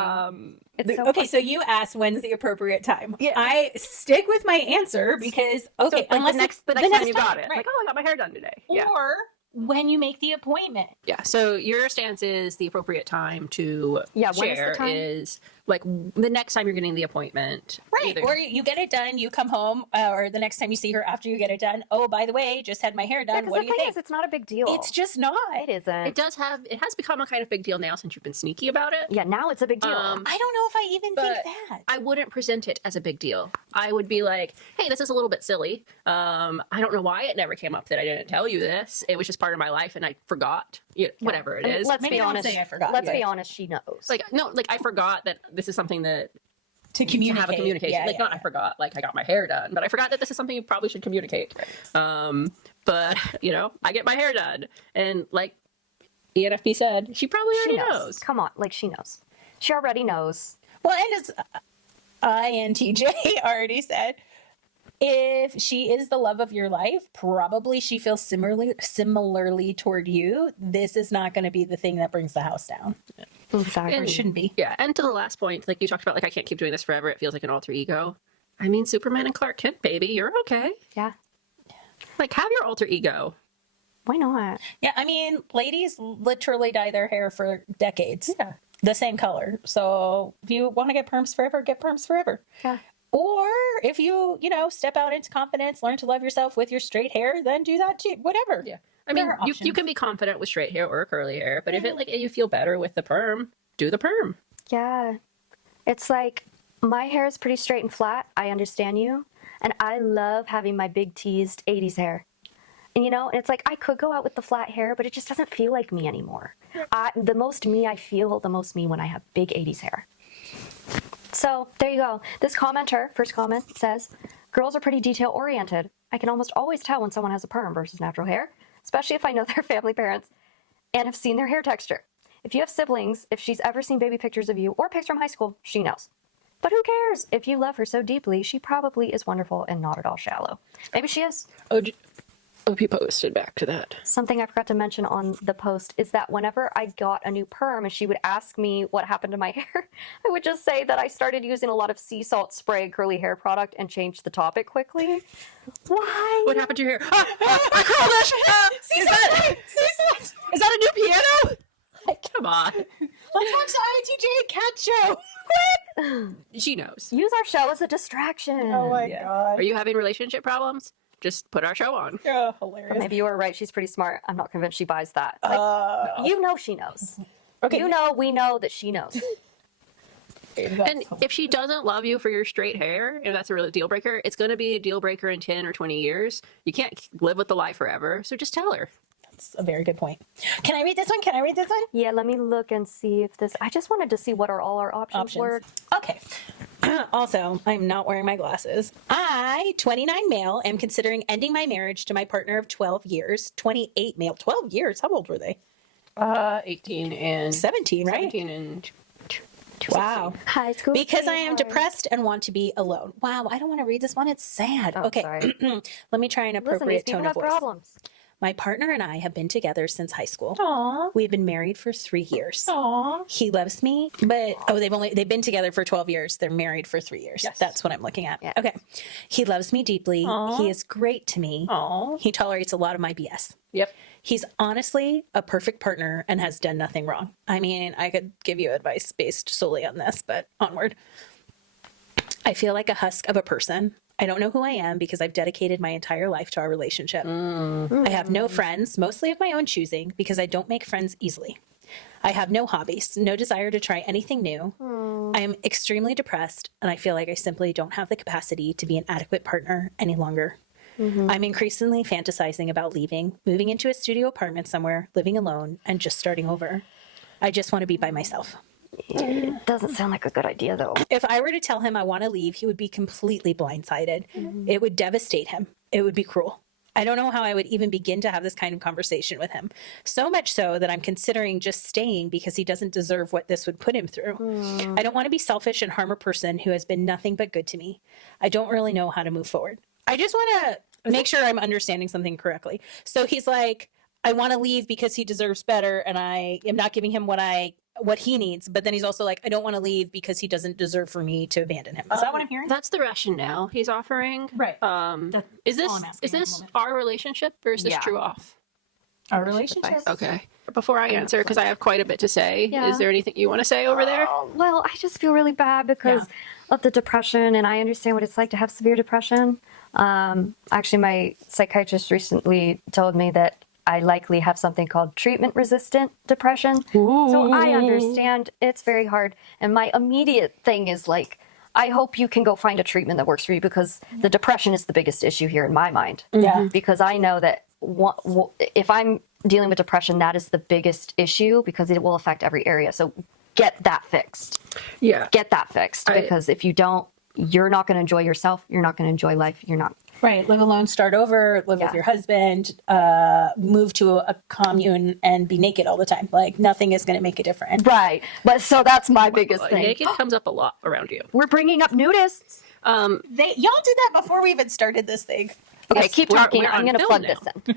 It's so Okay, so you asked when's the appropriate time. Yeah. I stick with my answer because Like, unless the next time you got it, right. like, oh, I got my hair done today. Yeah. or when you make the appointment. Yeah. So your stance is the appropriate time to Yeah, when is the share time? is like the next time you're getting the appointment. Right. Either- Or you get it done, you come home, or the next time you see her after you get it done, oh, by the way, just had my hair done. because What the do you thing think? is, it's not a big deal. It's just not. It isn't. it has become a kind of big deal now since you've been sneaky about it. Yeah, now it's a big deal. I don't know if I even think But that. I wouldn't present it as a big deal. I would be like, hey, this is a little bit silly. I don't know why it never came up that I didn't tell you this. It was just part of my life and I forgot. Whatever it And is. let's Maybe be don't honest. say I forgot. Let's Yeah. be honest. She knows. Like, no, like I forgot that this is something that To to communicate. have a communication. Yeah, like, yeah, not yeah. I forgot, like I got my hair done, but I forgot that this is something you probably should communicate. But I get my hair done, and like ENFP said, she probably she already knows. knows. Come on, like she knows. She already knows. Well, and as INTJ already said, if she is the love of your life, probably she feels similarly toward you. This is not going to be the thing that brings the house down. Exactly. It shouldn't be. Yeah, and to the last point, like you talked about, like I can't keep doing this forever. It feels like an alter ego. I mean, Superman and Clark Kent, baby, you're okay. Yeah. Like, have your alter ego. Why not? Yeah, I mean, ladies literally dye their hair for decades. Yeah. The same color. So if you want to get perms forever, get perms forever. Yeah. Or if you, step out into confidence, learn to love yourself with your straight hair, then do that too. Whatever. Yeah. I mean, There are you options. can be confident with straight hair or curly hair, but if it like you feel better with the perm, do the perm. Yeah. It's like my hair is pretty straight and flat. I understand you. And I love having my big teased 80s hair. And and it's like I could go out with the flat hair, but it just doesn't feel like me anymore. The most me I feel, the most me when I have big 80s hair. So there you go. This commenter, first comment, says, girls are pretty detail oriented. I can almost always tell when someone has a perm versus natural hair, especially if I know their family parents and have seen their hair texture. If you have siblings, if she's ever seen baby pictures of you or pics from high school, she knows. But who cares? If you love her so deeply, she probably is wonderful and not at all shallow. Maybe she is. OP posted back to that. Something I forgot to mention on the post is that whenever I got a new perm and she would ask me what happened to my hair, I would just say that I started using a lot of sea salt spray curly hair product and changed the topic quickly. Why? What happened to your hair? I curled it! Is that a new piano? Come on. Let's watch the INTJ cat show. She knows. Use our show as a distraction. God. Are you having relationship problems? Just put our show on. Oh, But hilarious. maybe you were right. She's pretty smart. I'm not convinced she buys that. Uh, You know she knows. Okay. We know that she knows. And if she doesn't love you for your straight hair, if that's a real deal breaker, it's going to be a deal breaker in 10 or 20 years. You can't live with the lie forever. So just tell her. That's a very good point. Can I read this one? Can I read this one? Yeah, let me look and see if this. I just wanted to see what all our options were. Okay. Also, I'm not wearing my glasses. I, 29 male, am considering ending my marriage to my partner of 12 years. 28 male. 12 years? How old were they? 18 and 17, right? 17 and Wow. High school. Because I am sweetheart. depressed and want to be alone. Wow, I don't want to read this one. It's sad. Oh, okay. sorry. Let me try an Listen, these appropriate people tone of have voice. problems. My partner and I have been together since high school. Aww. We've been married for 3 years. Aww. He loves me, but they've been together for 12 years. They're married for 3 years. Yes. That's what I'm looking at. Yeah. Okay. He loves me deeply. Aw. He is great to me. Aww. He tolerates a lot of my BS. Yep. He's honestly a perfect partner and has done nothing wrong. I mean, I could give you advice based solely on this, but onward. I feel like a husk of a person. I don't know who I am because I've dedicated my entire life to our relationship. I have no friends, mostly of my own choosing, because I don't make friends easily. I have no hobbies, no desire to try anything new. I am extremely depressed, and I feel like I simply don't have the capacity to be an adequate partner any longer. I'm increasingly fantasizing about leaving, moving into a studio apartment somewhere, living alone, and just starting over. I just want to be by myself. It doesn't sound like a good idea, though. If I were to tell him I want to leave, he would be completely blindsided. It would devastate him. It would be cruel. I don't know how I would even begin to have this kind of conversation with him. So much so that I'm considering just staying because he doesn't deserve what this would put him through. I don't want to be selfish and harm a person who has been nothing but good to me. I don't really know how to move forward. I just want to make sure I'm understanding something correctly. So he's like, I want to leave because he deserves better, and I am not giving him what he needs. But then he's also like, I don't want to leave because he doesn't deserve for me to abandon him. Is that what I'm hearing? That's the rationale he's offering. Right. Is all I'm asking this at the moment. our relationship or is this Yeah. true off? Our relationship. Okay. Before I answer, because I have quite a bit to say, Yeah. is there anything you want to say over there? Well, I just feel really bad because of the depression, and I understand what it's like to have severe depression. Actually, my psychiatrist recently told me that I likely have something called treatment-resistant depression. So I understand it's very hard. And my immediate thing is like, I hope you can go find a treatment that works for you, because the depression is the biggest issue here in my mind. Yeah. Because I know that if I'm dealing with depression, that is the biggest issue because it will affect every area. So get that fixed. Yeah. Get that fixed, because if you don't, you're not going to enjoy yourself. You're not going to enjoy life. You're not. Right. Live alone, start over, live with your husband, move to a commune and be naked all the time. Like nothing is going to make a difference. Right. But so that's my biggest thing. Naked comes up a lot around you. We're bringing up nudists. Y'all did that before we even started this thing. Okay, keep talking. we're I'm on going to film plug now. this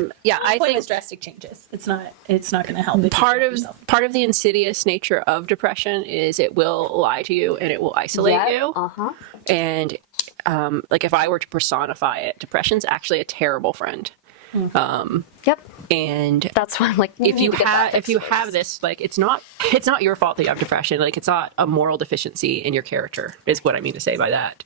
in. Yeah, I The point think was drastic changes. It's not going to help. if you part help of yourself. part of the insidious nature of depression is it will lie to you and it will isolate you. Uh-huh. And like if I were to personify it, depression's actually a terrible friend. Yep. And That's why I'm like, if you need to get that have fixed. this, like it's not your fault that you have depression. Like it's not a moral deficiency in your character is what I mean to say by that.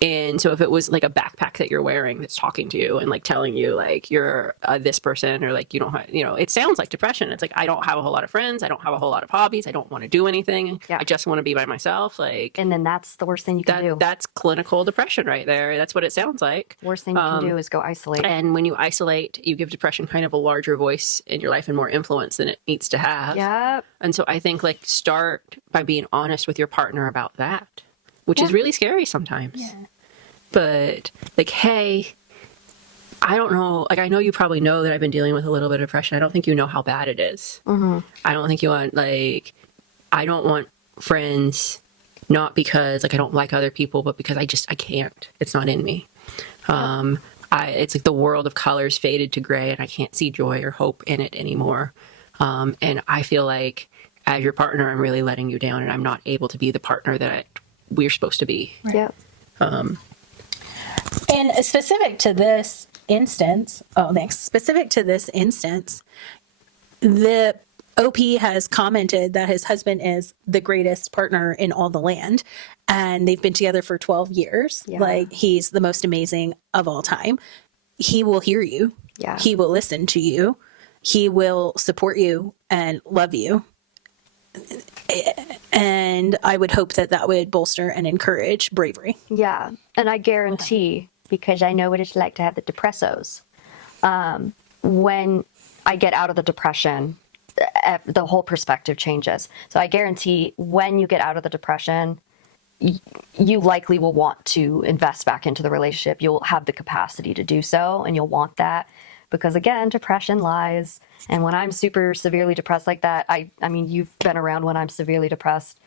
And so if it was like a backpack that you're wearing that's talking to you and like telling you like you're this person, or like you don't have, it sounds like depression. It's like, I don't have a whole lot of friends. I don't have a whole lot of hobbies. I don't want to do anything. Yeah. I just want to be by myself. Like And then that's the worst thing you can do. that's clinical depression right there. That's what it sounds like. Worst thing you can do is go isolate. And when you isolate, you give depression kind of a larger voice in your life and more influence than it needs to have. Yep. And so I think like start by being honest with your partner about that, which is really scary sometimes. Yeah. But like, hey, I don't know. Like, I know you probably know that I've been dealing with a little bit of depression. I don't think you know how bad it is. I don't think you want, like, I don't want friends, not because like I don't like other people, but because I can't. It's not in me. It's like the world of colors faded to gray and I can't see joy or hope in it anymore. And I feel like as your partner, I'm really letting you down and I'm not able to be the partner that we're supposed to be. Yep. And specific to this instance, the OP has commented that his husband is the greatest partner in all the land. And they've been together for 12 years. Yeah. Like, he's the most amazing of all time. He will hear you. Yeah. He will listen to you. He will support you and love you. And I would hope that that would bolster and encourage bravery. Yeah. And I guarantee, because I know what it's like to have the depressos, when I get out of the depression, the whole perspective changes. So I guarantee when you get out of the depression, you likely will want to invest back into the relationship. You'll have the capacity to do so, and you'll want that. Because again, depression lies. And when I'm super severely depressed like that, I mean, you've been around when I'm severely depressed.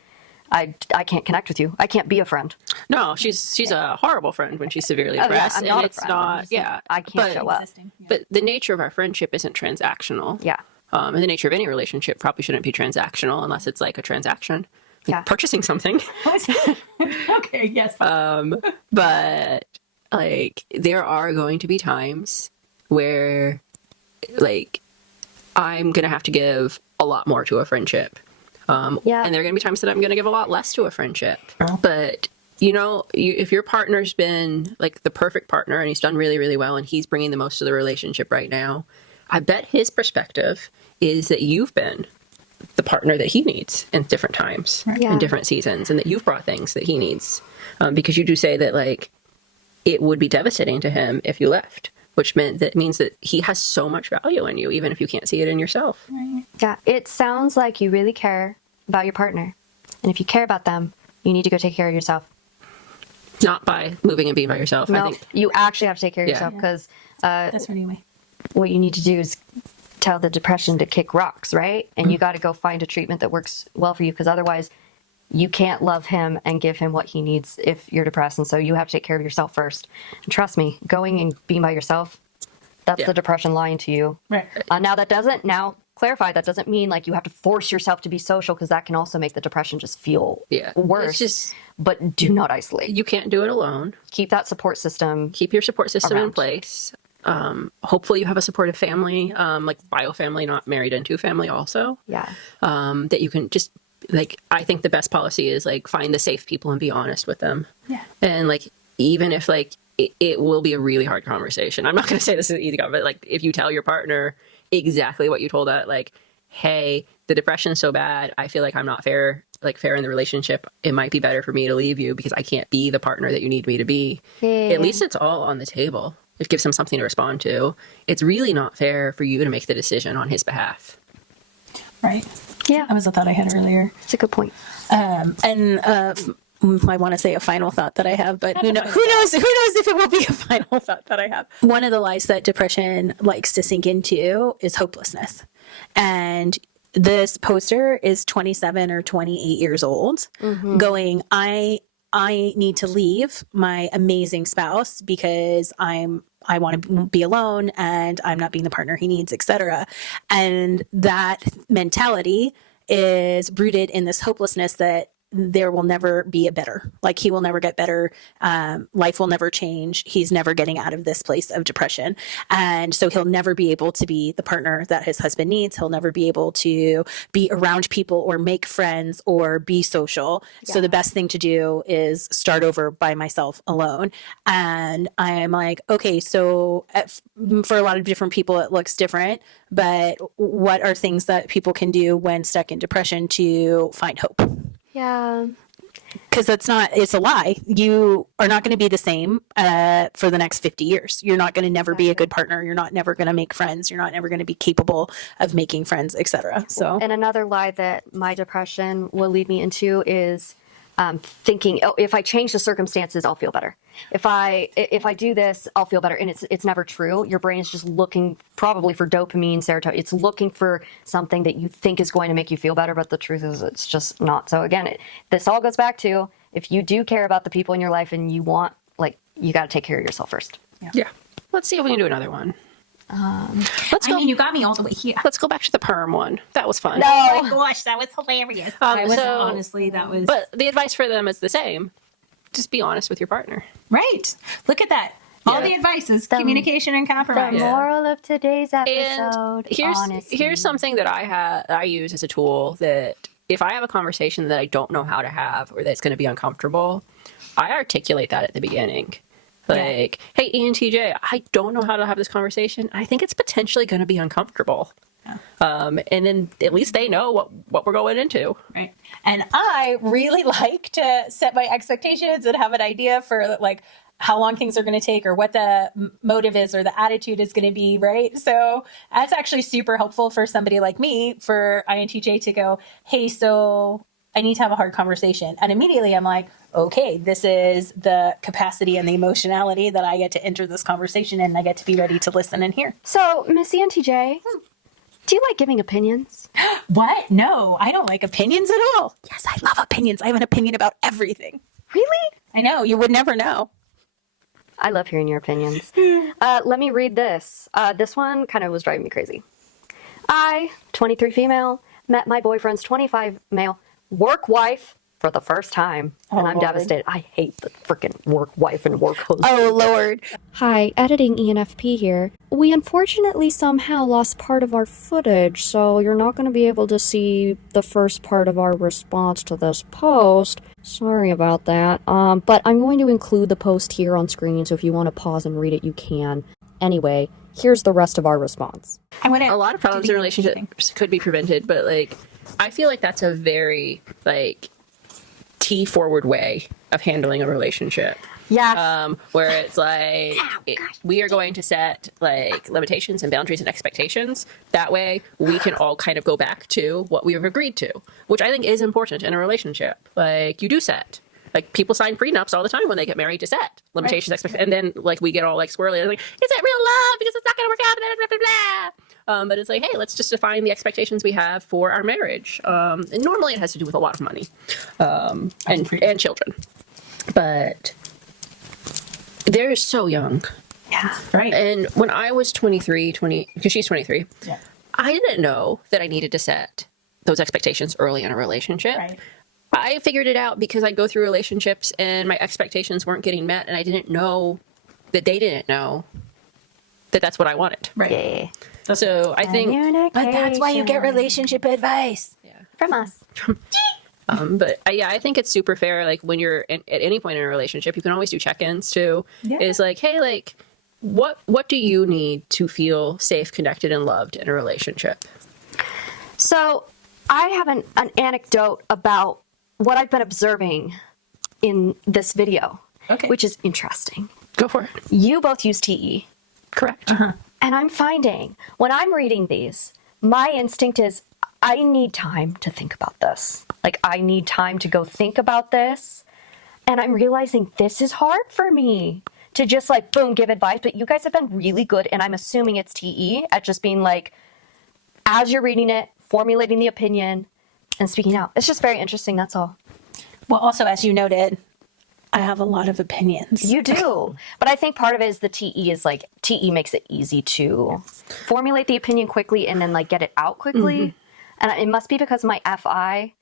I can't connect with you. I can't be a friend. No, she's a horrible friend when she's severely depressed. I'm not and a it's friend. not, yeah. I can't show up. But the nature of our friendship isn't transactional. Yeah. And the nature of any relationship probably shouldn't be transactional unless it's like a transaction. Like Yeah. purchasing something. Okay, yes. But like there are going to be times where like I'm gonna have to give a lot more to a friendship. Yeah. And there are gonna be times that I'm gonna give a lot less to a friendship. But you know, if your partner's been like the perfect partner and he's done really, really well and he's bringing the most to the relationship right now, I bet his perspective is that you've been the partner that he needs in different times, Yeah. in different seasons, and that you've brought things that he needs. Because you do say that like it would be devastating to him if you left, which means that he has so much value in you, even if you can't see it in yourself. Yeah. It sounds like you really care about your partner. And if you care about them, you need to go take care of yourself. Not by moving and being by yourself. I No, think you actually have to take care of Yeah. yourself because That's right anyway. what you need to do is tell the depression to kick rocks, right? And you got to go find a treatment that works well for you because otherwise you can't love him and give him what he needs if you're depressed. And so you have to take care of yourself first. And trust me, going and being by yourself, that's Yeah. the depression lying to you. Right. Now clarify, that doesn't mean like you have to force yourself to be social because that can also make the depression just feel Yeah. worse. It's just But do not isolate. you can't do it alone. Keep that support system. Keep your support system in Around. place. Hopefully you have a supportive family, like bio family, not married into family also. Yeah. That you can just like, I think the best policy is like find the safe people and be honest with them. Yeah. And like, even if like, it will be a really hard conversation. I'm not going to say this is an easy conversation, but like if you tell your partner exactly what you told that, like, hey, the depression's so bad, I feel like I'm not fair in the relationship. It might be better for me to leave you because I can't be the partner that you need me to be. Yeah. At least it's all on the table. It gives him something to respond to. It's really not fair for you to make the decision on his behalf. Right. Yeah. That was a thought I had earlier. It's a good point. I want to say a final thought that I have, but who knows if it will be a final thought that I have. One of the lies that depression likes to sink into is hopelessness. And this poster is 27 or 28 years old going, I need to leave my amazing spouse because I want to be alone and I'm not being the partner he needs, etc. And that mentality is rooted in this hopelessness that there will never be a better, like he will never get better. Life will never change. He's never getting out of this place of depression. And so he'll never be able to be the partner that his husband needs. He'll never be able to be around people or make friends or be social. Yeah. So the best thing to do is start over by myself alone. And I'm like, okay, so for a lot of different people, it looks different, but what are things that people can do when stuck in depression to find hope? Yeah. Because it's a lie. You are not going to be the same for the next 50 years. You're not going to never be a good partner. You're not never going to make friends. You're not never going to be capable of making friends, etc. So, And another lie that my depression will lead me into is thinking, oh, if I change the circumstances, I'll feel better. If I do this, I'll feel better. And it's never true. Your brain is just looking probably for dopamine, serotonin. It's looking for something that you think is going to make you feel better, but the truth is it's just not. So again, this all goes back to if you do care about the people in your life and you want, like, you got to take care of yourself first. Yeah. Let's see if we can do another one. Let's go. I mean, you got me all the way here. Let's go back to the perm one. That was fun. Oh my gosh, that was hilarious. honestly, that was But the advice for them is the same. Just be honest with your partner. Right. Look at that. All Yeah. the advice is communication and The compromise. moral of today's And episode, honesty. here's something that I use as a tool that if I have a conversation that I don't know how to have or that's going to be uncomfortable, I articulate that at the beginning. Like, hey, ENTJ, I don't know how to have this conversation. I think it's potentially going to be uncomfortable. And then at least they know what we're going into. Right. And I really like to set my expectations and have an idea for like how long things are going to take or what the motive is or the attitude is going to be, right? So that's actually super helpful for somebody like me, for INTJ to go, hey, so I need to have a hard conversation. And immediately I'm like, okay, this is the capacity and the emotionality that I get to enter this conversation and I get to be ready to listen and hear. So, Miss ENTJ, do you like giving opinions? What? No, I don't like opinions at all. Yes, I love opinions. I have an opinion about everything. Really? I know, you would never know. I love hearing your opinions. Let me read this. This one kind of was driving me crazy. I, 23 female, met my boyfriend's 25 male work wife for the first time. And I'm devastated. I hate the freaking work wife and work husband. Oh, Lord. Hi, editing ENFP here. We unfortunately somehow lost part of our footage, so you're not going to be able to see the first part of our response to this post. Sorry about that. But I'm going to include the post here on screen, so if you want to pause and read it, you can. Anyway, here's the rest of our response. A lot of problems in relationships could be prevented, but like, I feel like that's a very like T-forward way of handling a relationship. Yeah. Where it's like, we are going to set like limitations and boundaries and expectations. That way we can all kind of go back to what we have agreed to, which I think is important in a relationship. Like, you do set. Like, people sign prenups all the time when they get married to set limitations, expectations, and then like we get all like squirrely, like, is it real love? Because it's not going to work out. Blah, blah, blah, blah. But it's like, hey, let's just define the expectations we have for our marriage. And normally it has to do with a lot of money, and children. But they're so young. Yeah. Right. And when I was 20, because she's 23, Yeah. I didn't know that I needed to set those expectations early in a relationship. Right. I figured it out because I'd go through relationships and my expectations weren't getting met, and I didn't know that they didn't know that that's what I wanted. Right. Yeah. So I think, But that's why you get relationship advice. From us. I think it's super fair. Like, when you're at any point in a relationship, you can always do check-ins too. Yeah. Is like, hey, like, what do you need to feel safe, connected, and loved in a relationship? So, I have an anecdote about what I've been observing in this video, Okay. which is interesting. Go for it. You both use TE. Correct. And I'm finding when I'm reading these, my instinct is I need time to think about this. Like, I need time to go think about this. And I'm realizing this is hard for me to just like, boom, give advice. But you guys have been really good. And I'm assuming it's TE at just being like, as you're reading it, formulating the opinion and speaking out. It's just very interesting. That's all. Well, also, as you noted, I have a lot of opinions. You do. But I think part of it is the TE is like, TE makes it easy to formulate the opinion quickly and then like get it out quickly. And it must be because my FI,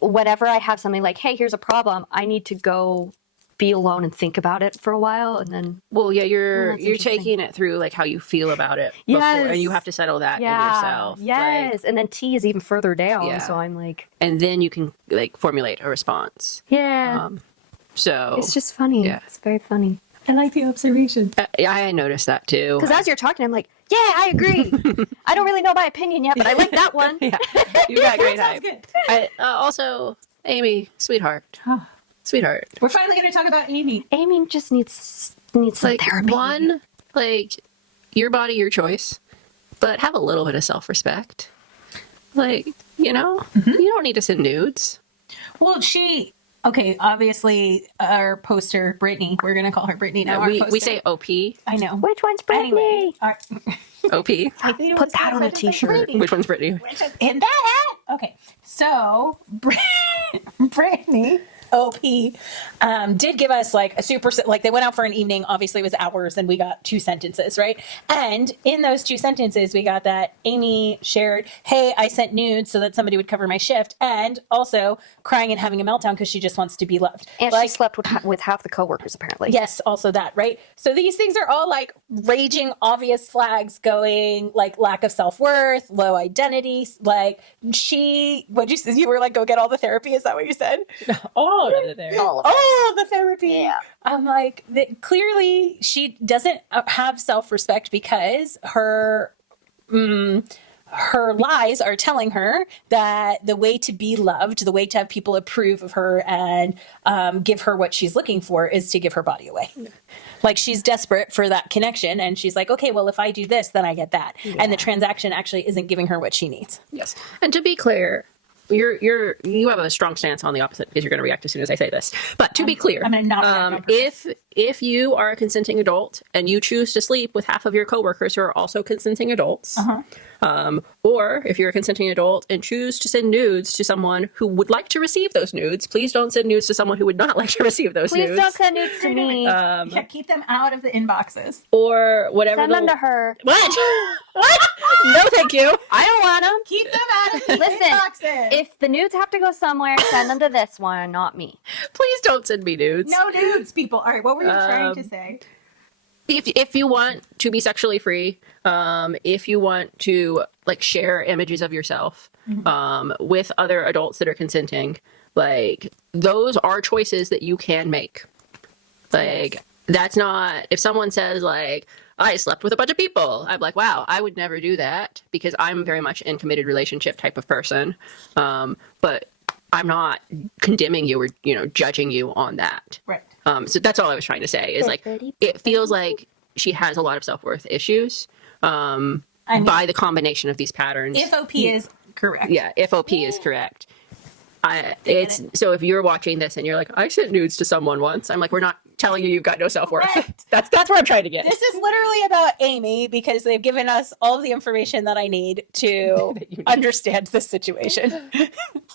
whenever I have something like, hey, here's a problem, I need to go be alone and think about it for a while. And then, Well, yeah, you're interesting. taking it through like how you feel about it before, Yes. and you have to settle that in yourself. Yes. Like, And then T is even further down. Yeah. So I'm like, and then you can like formulate a response. yeah. So It's just funny. Yeah. It's very funny. I like the observation. I noticed that too. Because as you're talking, I'm like, yeah, I agree. I don't really know my opinion yet, but I like that one. Yeah, you got great Sounds hype. good. Also, Amy, sweetheart, sweetheart. We're finally going to talk about Amy. Amy just needs some Like, therapy. one, like, your body, your choice, but have a little bit of self-respect. Like, you know, you don't need to send nudes. Well, okay, obviously, our poster, Brittany, we're going to call her Brittany now. our We poster. say OP. I know. Which one's Brittany? Anyway, OP. Put that on a t-shirt. Which one's Brittany? In that hat. Okay, so Brittany OP did give us like a super, like they went out for an evening. Obviously, it was hours, and we got 2 sentences, right? And in those 2 sentences, we got that Amy shared, "Hey, I sent nudes so that somebody would cover my shift," and also crying and having a meltdown because she just wants to be loved. And she slept with half the coworkers, apparently. Yes, also that, right? So these things are all like raging obvious flags going like lack of self-worth, low identity. Like what'd you say? You were like, go get all the therapy. Is that what you said? All of it there. All of it. Oh, the therapy. Yeah. I'm like, clearly she doesn't have self-respect because her her lies are telling her that the way to be loved, the way to have people approve of her and give her what she's looking for is to give her body away. Like she's desperate for that connection and she's like, okay, well, if I do this, then I get that. Yeah. And the transaction actually isn't giving her what she needs. Yes. And to be clear, you have a strong stance on the opposite because you're going to react as soon as I say this. But to be clear, I'm going to not if you are a consenting adult and you choose to sleep with half of your coworkers who are also consenting adults, or if you're a consenting adult and choose to send nudes to someone who would like to receive those nudes, please don't send nudes to someone who would not like to receive those nudes. Please don't send nudes to me. Yeah, keep them out of the inboxes. Or whatever. Send them to her. What? What? No, thank you. I don't want them. Keep them out of the inboxes. If the nudes have to go somewhere, send them to this one, not me. Please don't send me nudes. No nudes, people. All right, what were you trying to say? If you want to be sexually free, if you want to like share images of yourself with other adults that are consenting, like those are choices that you can make. Like that's not, if someone says like, I slept with a bunch of people, I'm like, wow, I would never do that because I'm very much in committed relationship type of person. But I'm not condemning you or, judging you on that. Right. So that's all I was trying to say is like, it feels like she has a lot of self-worth issues by the combination of these patterns. If OP is correct. Yeah, if OP is correct. So if you're watching this and you're like, I sent nudes to someone once, I'm like, we're not telling you you've got no self-worth. Right. That's what I'm trying to get. This is literally about Amy because they've given us all of the information that I need to understand this situation.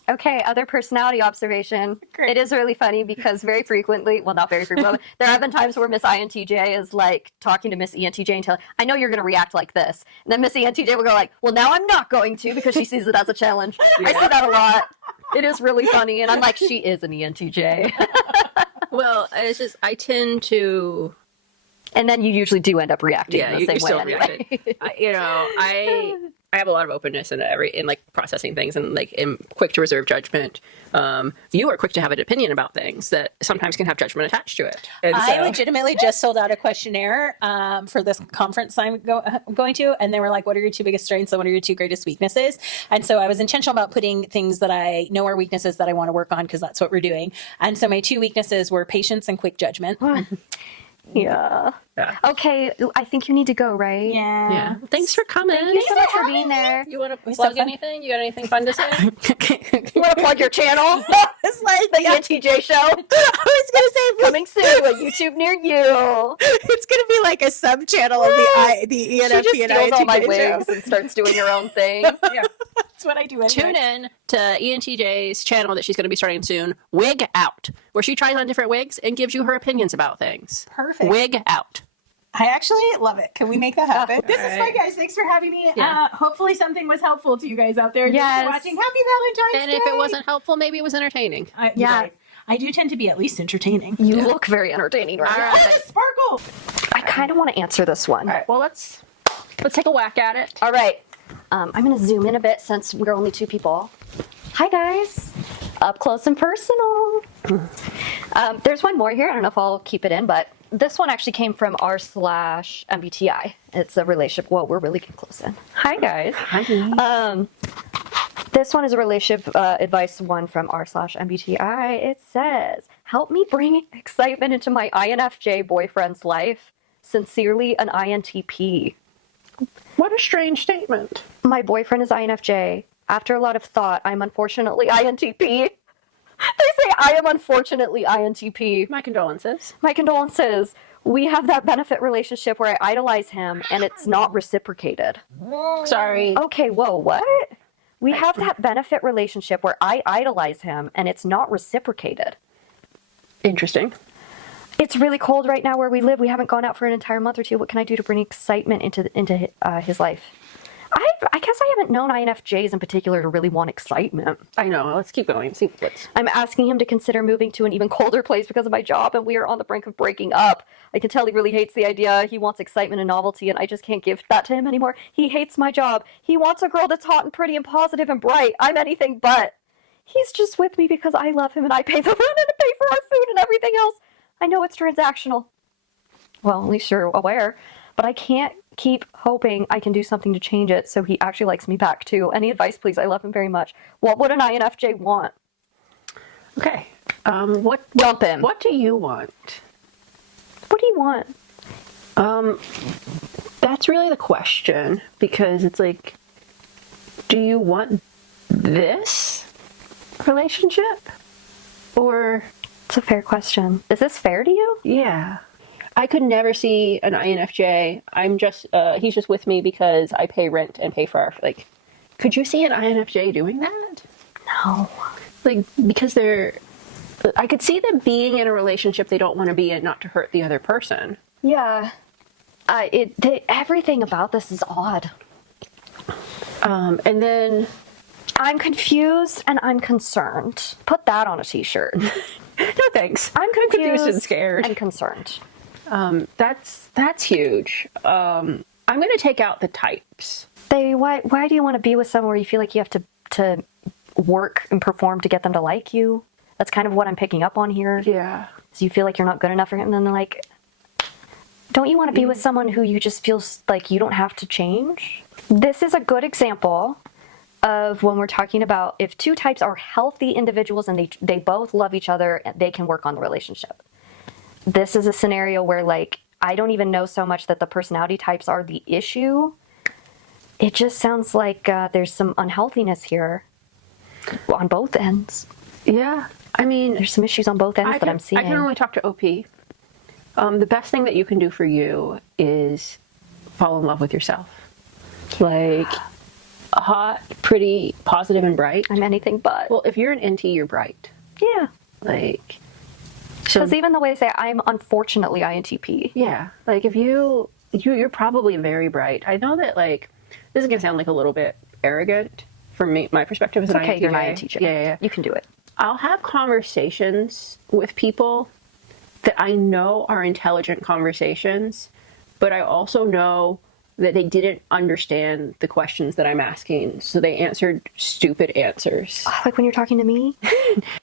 Okay, other personality observation. Great. It is really funny because very frequently, well, not very frequently, there have been times where Miss INTJ is like talking to Miss ENTJ and telling, I know you're going to react like this. And then Miss ENTJ will go like, well, now I'm not going to because she sees it as a challenge. Yeah. I see that a lot. It is really funny. And I'm like, she is an ENTJ. Well, it's just, I tend to... And then you usually do end up reacting the same way anyway. I have a lot of openness in like processing things and like am quick to reserve judgment. You are quick to have an opinion about things that sometimes can have judgment attached to it. And I legitimately just sold out a questionnaire for this conference I'm going to, and they were like, what are your two biggest strengths and what are your two greatest weaknesses? And so I was intentional about putting things that I know are weaknesses that I want to work on because that's what we're doing. And so my two weaknesses were patience and quick judgment. Yeah. Okay, I think you need to go, right? Yeah. Thanks for coming. Thank you so much for being there. You want to plug anything? You got anything fun to say? You want to plug your channel? It's like the ENTJ show. I was going to say coming soon to a YouTube near you. It's going to be like a sub channel of the ENFP and INTJ. She just steals all my wigs and starts doing her own thing. Yeah. That's what I do. Tune in to ENTJ's channel that she's going to be starting soon, Wig Out, where she tries on different wigs and gives you her opinions about things. Perfect. Wig Out. I actually love it. Can we make that happen? This is fun, guys. Thanks for having me. Yeah. Hopefully something was helpful to you guys out there. Yes. Thanks for watching. Happy Valentine's Day. And if it wasn't helpful, maybe it was entertaining. I do tend to be at least entertaining. You look very entertaining right now. Oh, sparkle. I kind of want to answer this one. All right. Well, let's take a whack at it. All right. I'm going to zoom in a bit since we're only two people. Hi, guys. Up close and personal. There's one more here. I don't know if I'll keep it in, but this one actually came from r/MBTI. It's a relationship. Well, we're really getting close in. Hi, guys. Hi. This one is a relationship advice one from r/MBTI. It says, help me bring excitement into my INFJ boyfriend's life. Sincerely, an INTP. What a strange statement. My boyfriend is INFJ. After a lot of thought, I'm unfortunately INTP. They say I am unfortunately INTP. My condolences. My condolences. We have that benefit relationship where I idolize him and it's not reciprocated. Sorry. Okay, whoa, what? We have that benefit relationship where I idolize him and it's not reciprocated. Interesting. It's really cold right now where we live. We haven't gone out for an entire month or two. What can I do to bring excitement into his life? I guess I haven't known INFJs in particular to really want excitement. I know. Let's keep going. See what's... I'm asking him to consider moving to an even colder place because of my job, and we are on the brink of breaking up. I can tell he really hates the idea. He wants excitement and novelty, and I just can't give that to him anymore. He hates my job. He wants a girl that's hot and pretty and positive and bright. I'm anything but. He's just with me because I love him and I pay the rent and I pay for our food and everything else. I know it's transactional. Well, at least you're aware. But I can't keep hoping I can do something to change it so he actually likes me back too. Any advice, please? I love him very much. What would an INFJ want? Okay. What Dump him. What do you want? What do you want? That's really the question, because it's like, do you want this relationship? Or, It's a fair question. Is this fair to you? yeah. I could never see an INFJ. He's just with me because I pay rent and pay for our, like, could you see an INFJ doing that? No. Like, because I could see them being in a relationship they don't want to be in, not to hurt the other person. Yeah. Everything about this is odd. And then, I'm confused and I'm concerned. Put that on a t-shirt. no thanks. I'm confused and scared. and concerned. That's huge. I'm going to take out the types. Why do you want to be with someone where you feel like you have to work and perform to get them to like you? That's kind of what I'm picking up on here. Yeah. So you feel like you're not good enough for him, and then they're like, don't you want to be with someone who you just feel like you don't have to change? This is a good example of when we're talking about if two types are healthy individuals and they both love each other, they can work on the relationship. This is a scenario where, like, I don't even know so much that the personality types are the issue. It just sounds like there's some unhealthiness here on both ends. Yeah. I mean, There's some issues on both ends that I'm seeing. I can only talk to OP. The best thing that you can do for you is fall in love with yourself. Like, hot, pretty, positive, and bright. I'm anything but. Well, if you're an NT, you're bright. Yeah. Like, so Because even the way they say I'm unfortunately INTP. yeah, like if you're probably very bright. I know that, like, this is gonna sound like a little bit arrogant from me, my perspective as an Okay, INTJ. you're an INTJ. Yeah. You can do it. I'll have conversations with people that I know are intelligent conversations, but I also know that they didn't understand the questions that I'm asking, so they answered stupid answers. Like when you're talking to me.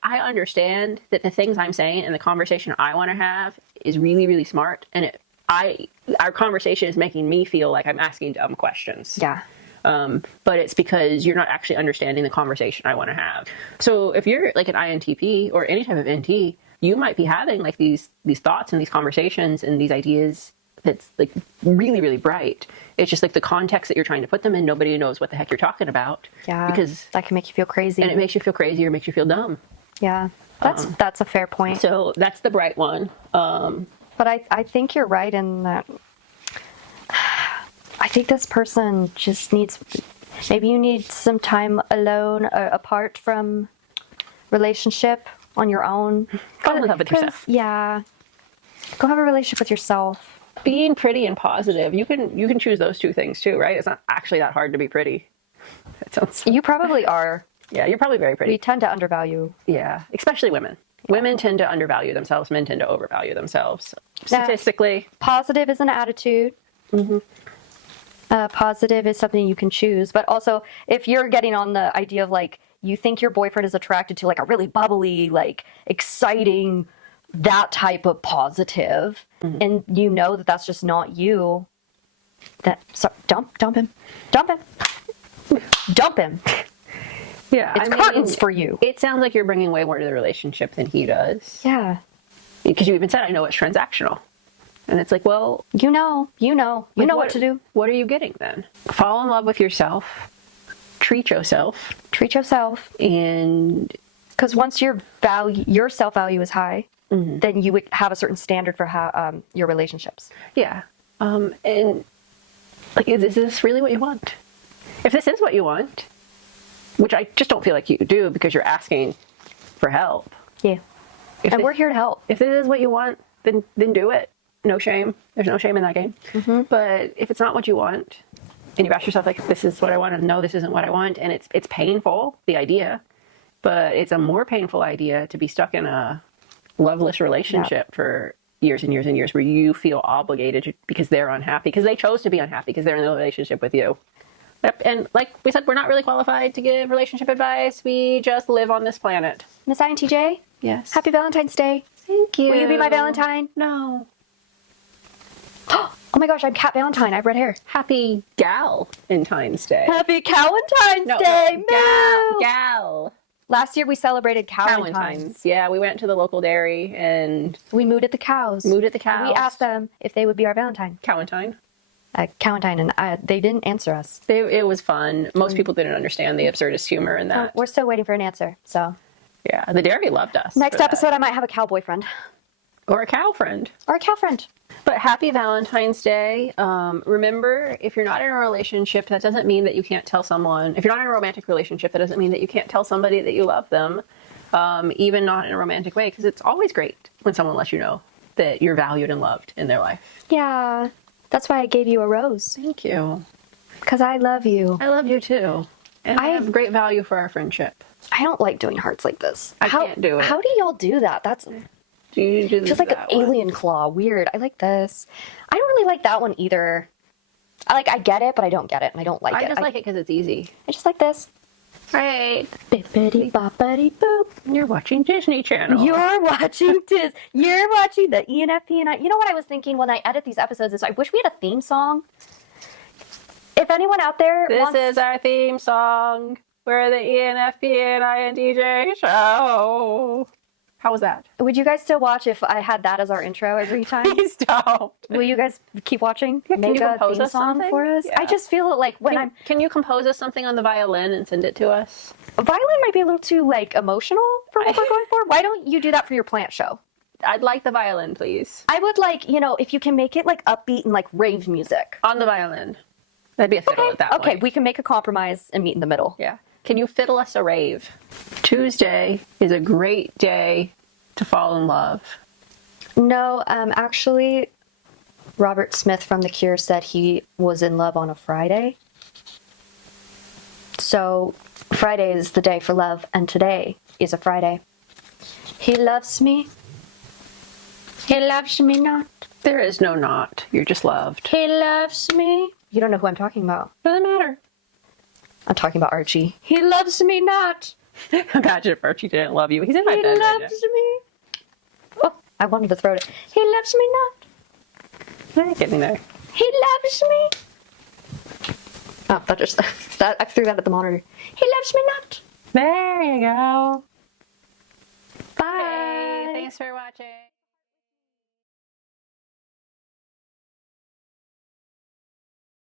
I understand that the things I'm saying and the conversation I want to have is really, really smart, and our conversation is making me feel like I'm asking dumb questions. Yeah. But it's because you're not actually understanding the conversation I want to have. So if you're like an INTP or any type of NT, you might be having like these thoughts and these conversations and these ideas that's like really, really bright. It's just like the context that you're trying to put them in, nobody knows what the heck you're talking about. Yeah. Because that can make you feel crazy. and it makes you feel crazy or makes you feel dumb. Yeah. That's a fair point. So that's the bright one. But I think you're right in that. I think this person just needs. Maybe you need some time alone, apart from relationship, on your own. Fall in love with yourself. Yeah. Go have a relationship with yourself. Being pretty and positive, you can choose those two things too, right? It's not actually that hard to be pretty. That sounds. You probably are. Yeah, you're probably very pretty. We tend to undervalue. Yeah, especially women. Women tend to undervalue themselves. Men tend to overvalue themselves. Yeah. Statistically. Positive is an attitude. Mm-hmm. Positive is something you can choose. But also, if you're getting on the idea of like, you think your boyfriend is attracted to like a really bubbly, like exciting, that type of positive, and you know that that's just not you, dump him. Yeah, It's curtains for you. It sounds like you're bringing way more to the relationship than he does. Yeah. Because you even said, I know it's transactional. And it's like, well... You know what to do. What are you getting then? Fall in love with yourself. Treat yourself. And... Because once your self-value is high, then you would have a certain standard for how your relationships. Yeah. And like, is this really what you want? If this is what you want, which I just don't feel like you do because you're asking for help. Yeah. We're here to help. If this is what you want, then do it. No shame. There's no shame in that game. But if it's not what you want, and you ask yourself, like, this is what I want, and no, this isn't what I want, and it's painful, the idea, but it's a more painful idea to be stuck in a loveless relationship for years and years and years where you feel obligated because they're unhappy, because they chose to be unhappy, because they're in a relationship with you. Yep. And like we said, we're not really qualified to give relationship advice. We just live on this planet. Miss INTJ? Yes. Happy Valentine's Day. Thank you. Will you be my Valentine? No. Oh my gosh, I'm Cat Valentine. I have red hair. Happy Valentine's Day. Happy Valentine's No, Day. no, Moo! gal. Last year we celebrated Valentine's. Valentine's. Yeah, we went to the local dairy and We mooed at the cows. mooed at the cows. We asked them if they would be our Valentine. Valentine. Valentine, and they didn't answer us. It was fun. Most people didn't understand the absurdist humor in that. We're still waiting for an answer. So Yeah, the dairy loved us. next for that. episode, I might have a cowboy friend Or a cow friend. or a cow friend. But happy Valentine's Day. Remember, if you're not in a relationship, that doesn't mean that you can't tell someone. If you're not in a romantic relationship, that doesn't mean that you can't tell somebody that you love them, even not in a romantic way, because it's always great when someone lets you know that you're valued and loved in their life. Yeah, that's why I gave you a rose, Thank you. because I love you. I love you too. And I have great value for our friendship. I don't like doing hearts like this. I can't do it. How do y'all do that? That's Do you do just like an that one? alien claw. Weird. I like this. I don't really like that one either. I get it, but I don't get it, and I don't like I it. just like it because it's easy. I just like this. Right. Bippity boppity boop. You're watching Disney Channel. You're watching this. You're watching the ENFP and I. You know what I was thinking when I edit these episodes is I wish we had a theme song. If anyone out there This wants, is our theme song. We're the ENFP and INTJ show. How was that? would you guys still watch if I had that as our intro every time? Please don't. Will you guys keep watching? can Make you a compose theme us song something? for us. Yeah. I just feel like when Can you compose us something on the violin and send it to us? violin might be a little too like emotional for what we're going for. Why don't you do that for your plant show? I'd like the violin, please. I would like, if you can make it like upbeat and like rave music. On the violin. That'd be a fiddle at that point. Okay, we can make a compromise and meet in the middle. Yeah. Can you fiddle us a rave? Tuesday is a great day to fall in love. No, actually, Robert Smith from The Cure said he was in love on a Friday. So Friday is the day for love, and today is a Friday. He loves me. He loves me not. There is no not. You're just loved. He loves me. You don't know who I'm talking about. Doesn't matter. I'm talking about Archie. He loves me not. Imagine if Archie didn't love you. He's in my He bed right loves me. Oh, I wanted to throw it. He loves me not. now. Getting there. He loves me. Oh, I threw that at the monitor. He loves me not. There you go. Bye. Thanks for watching.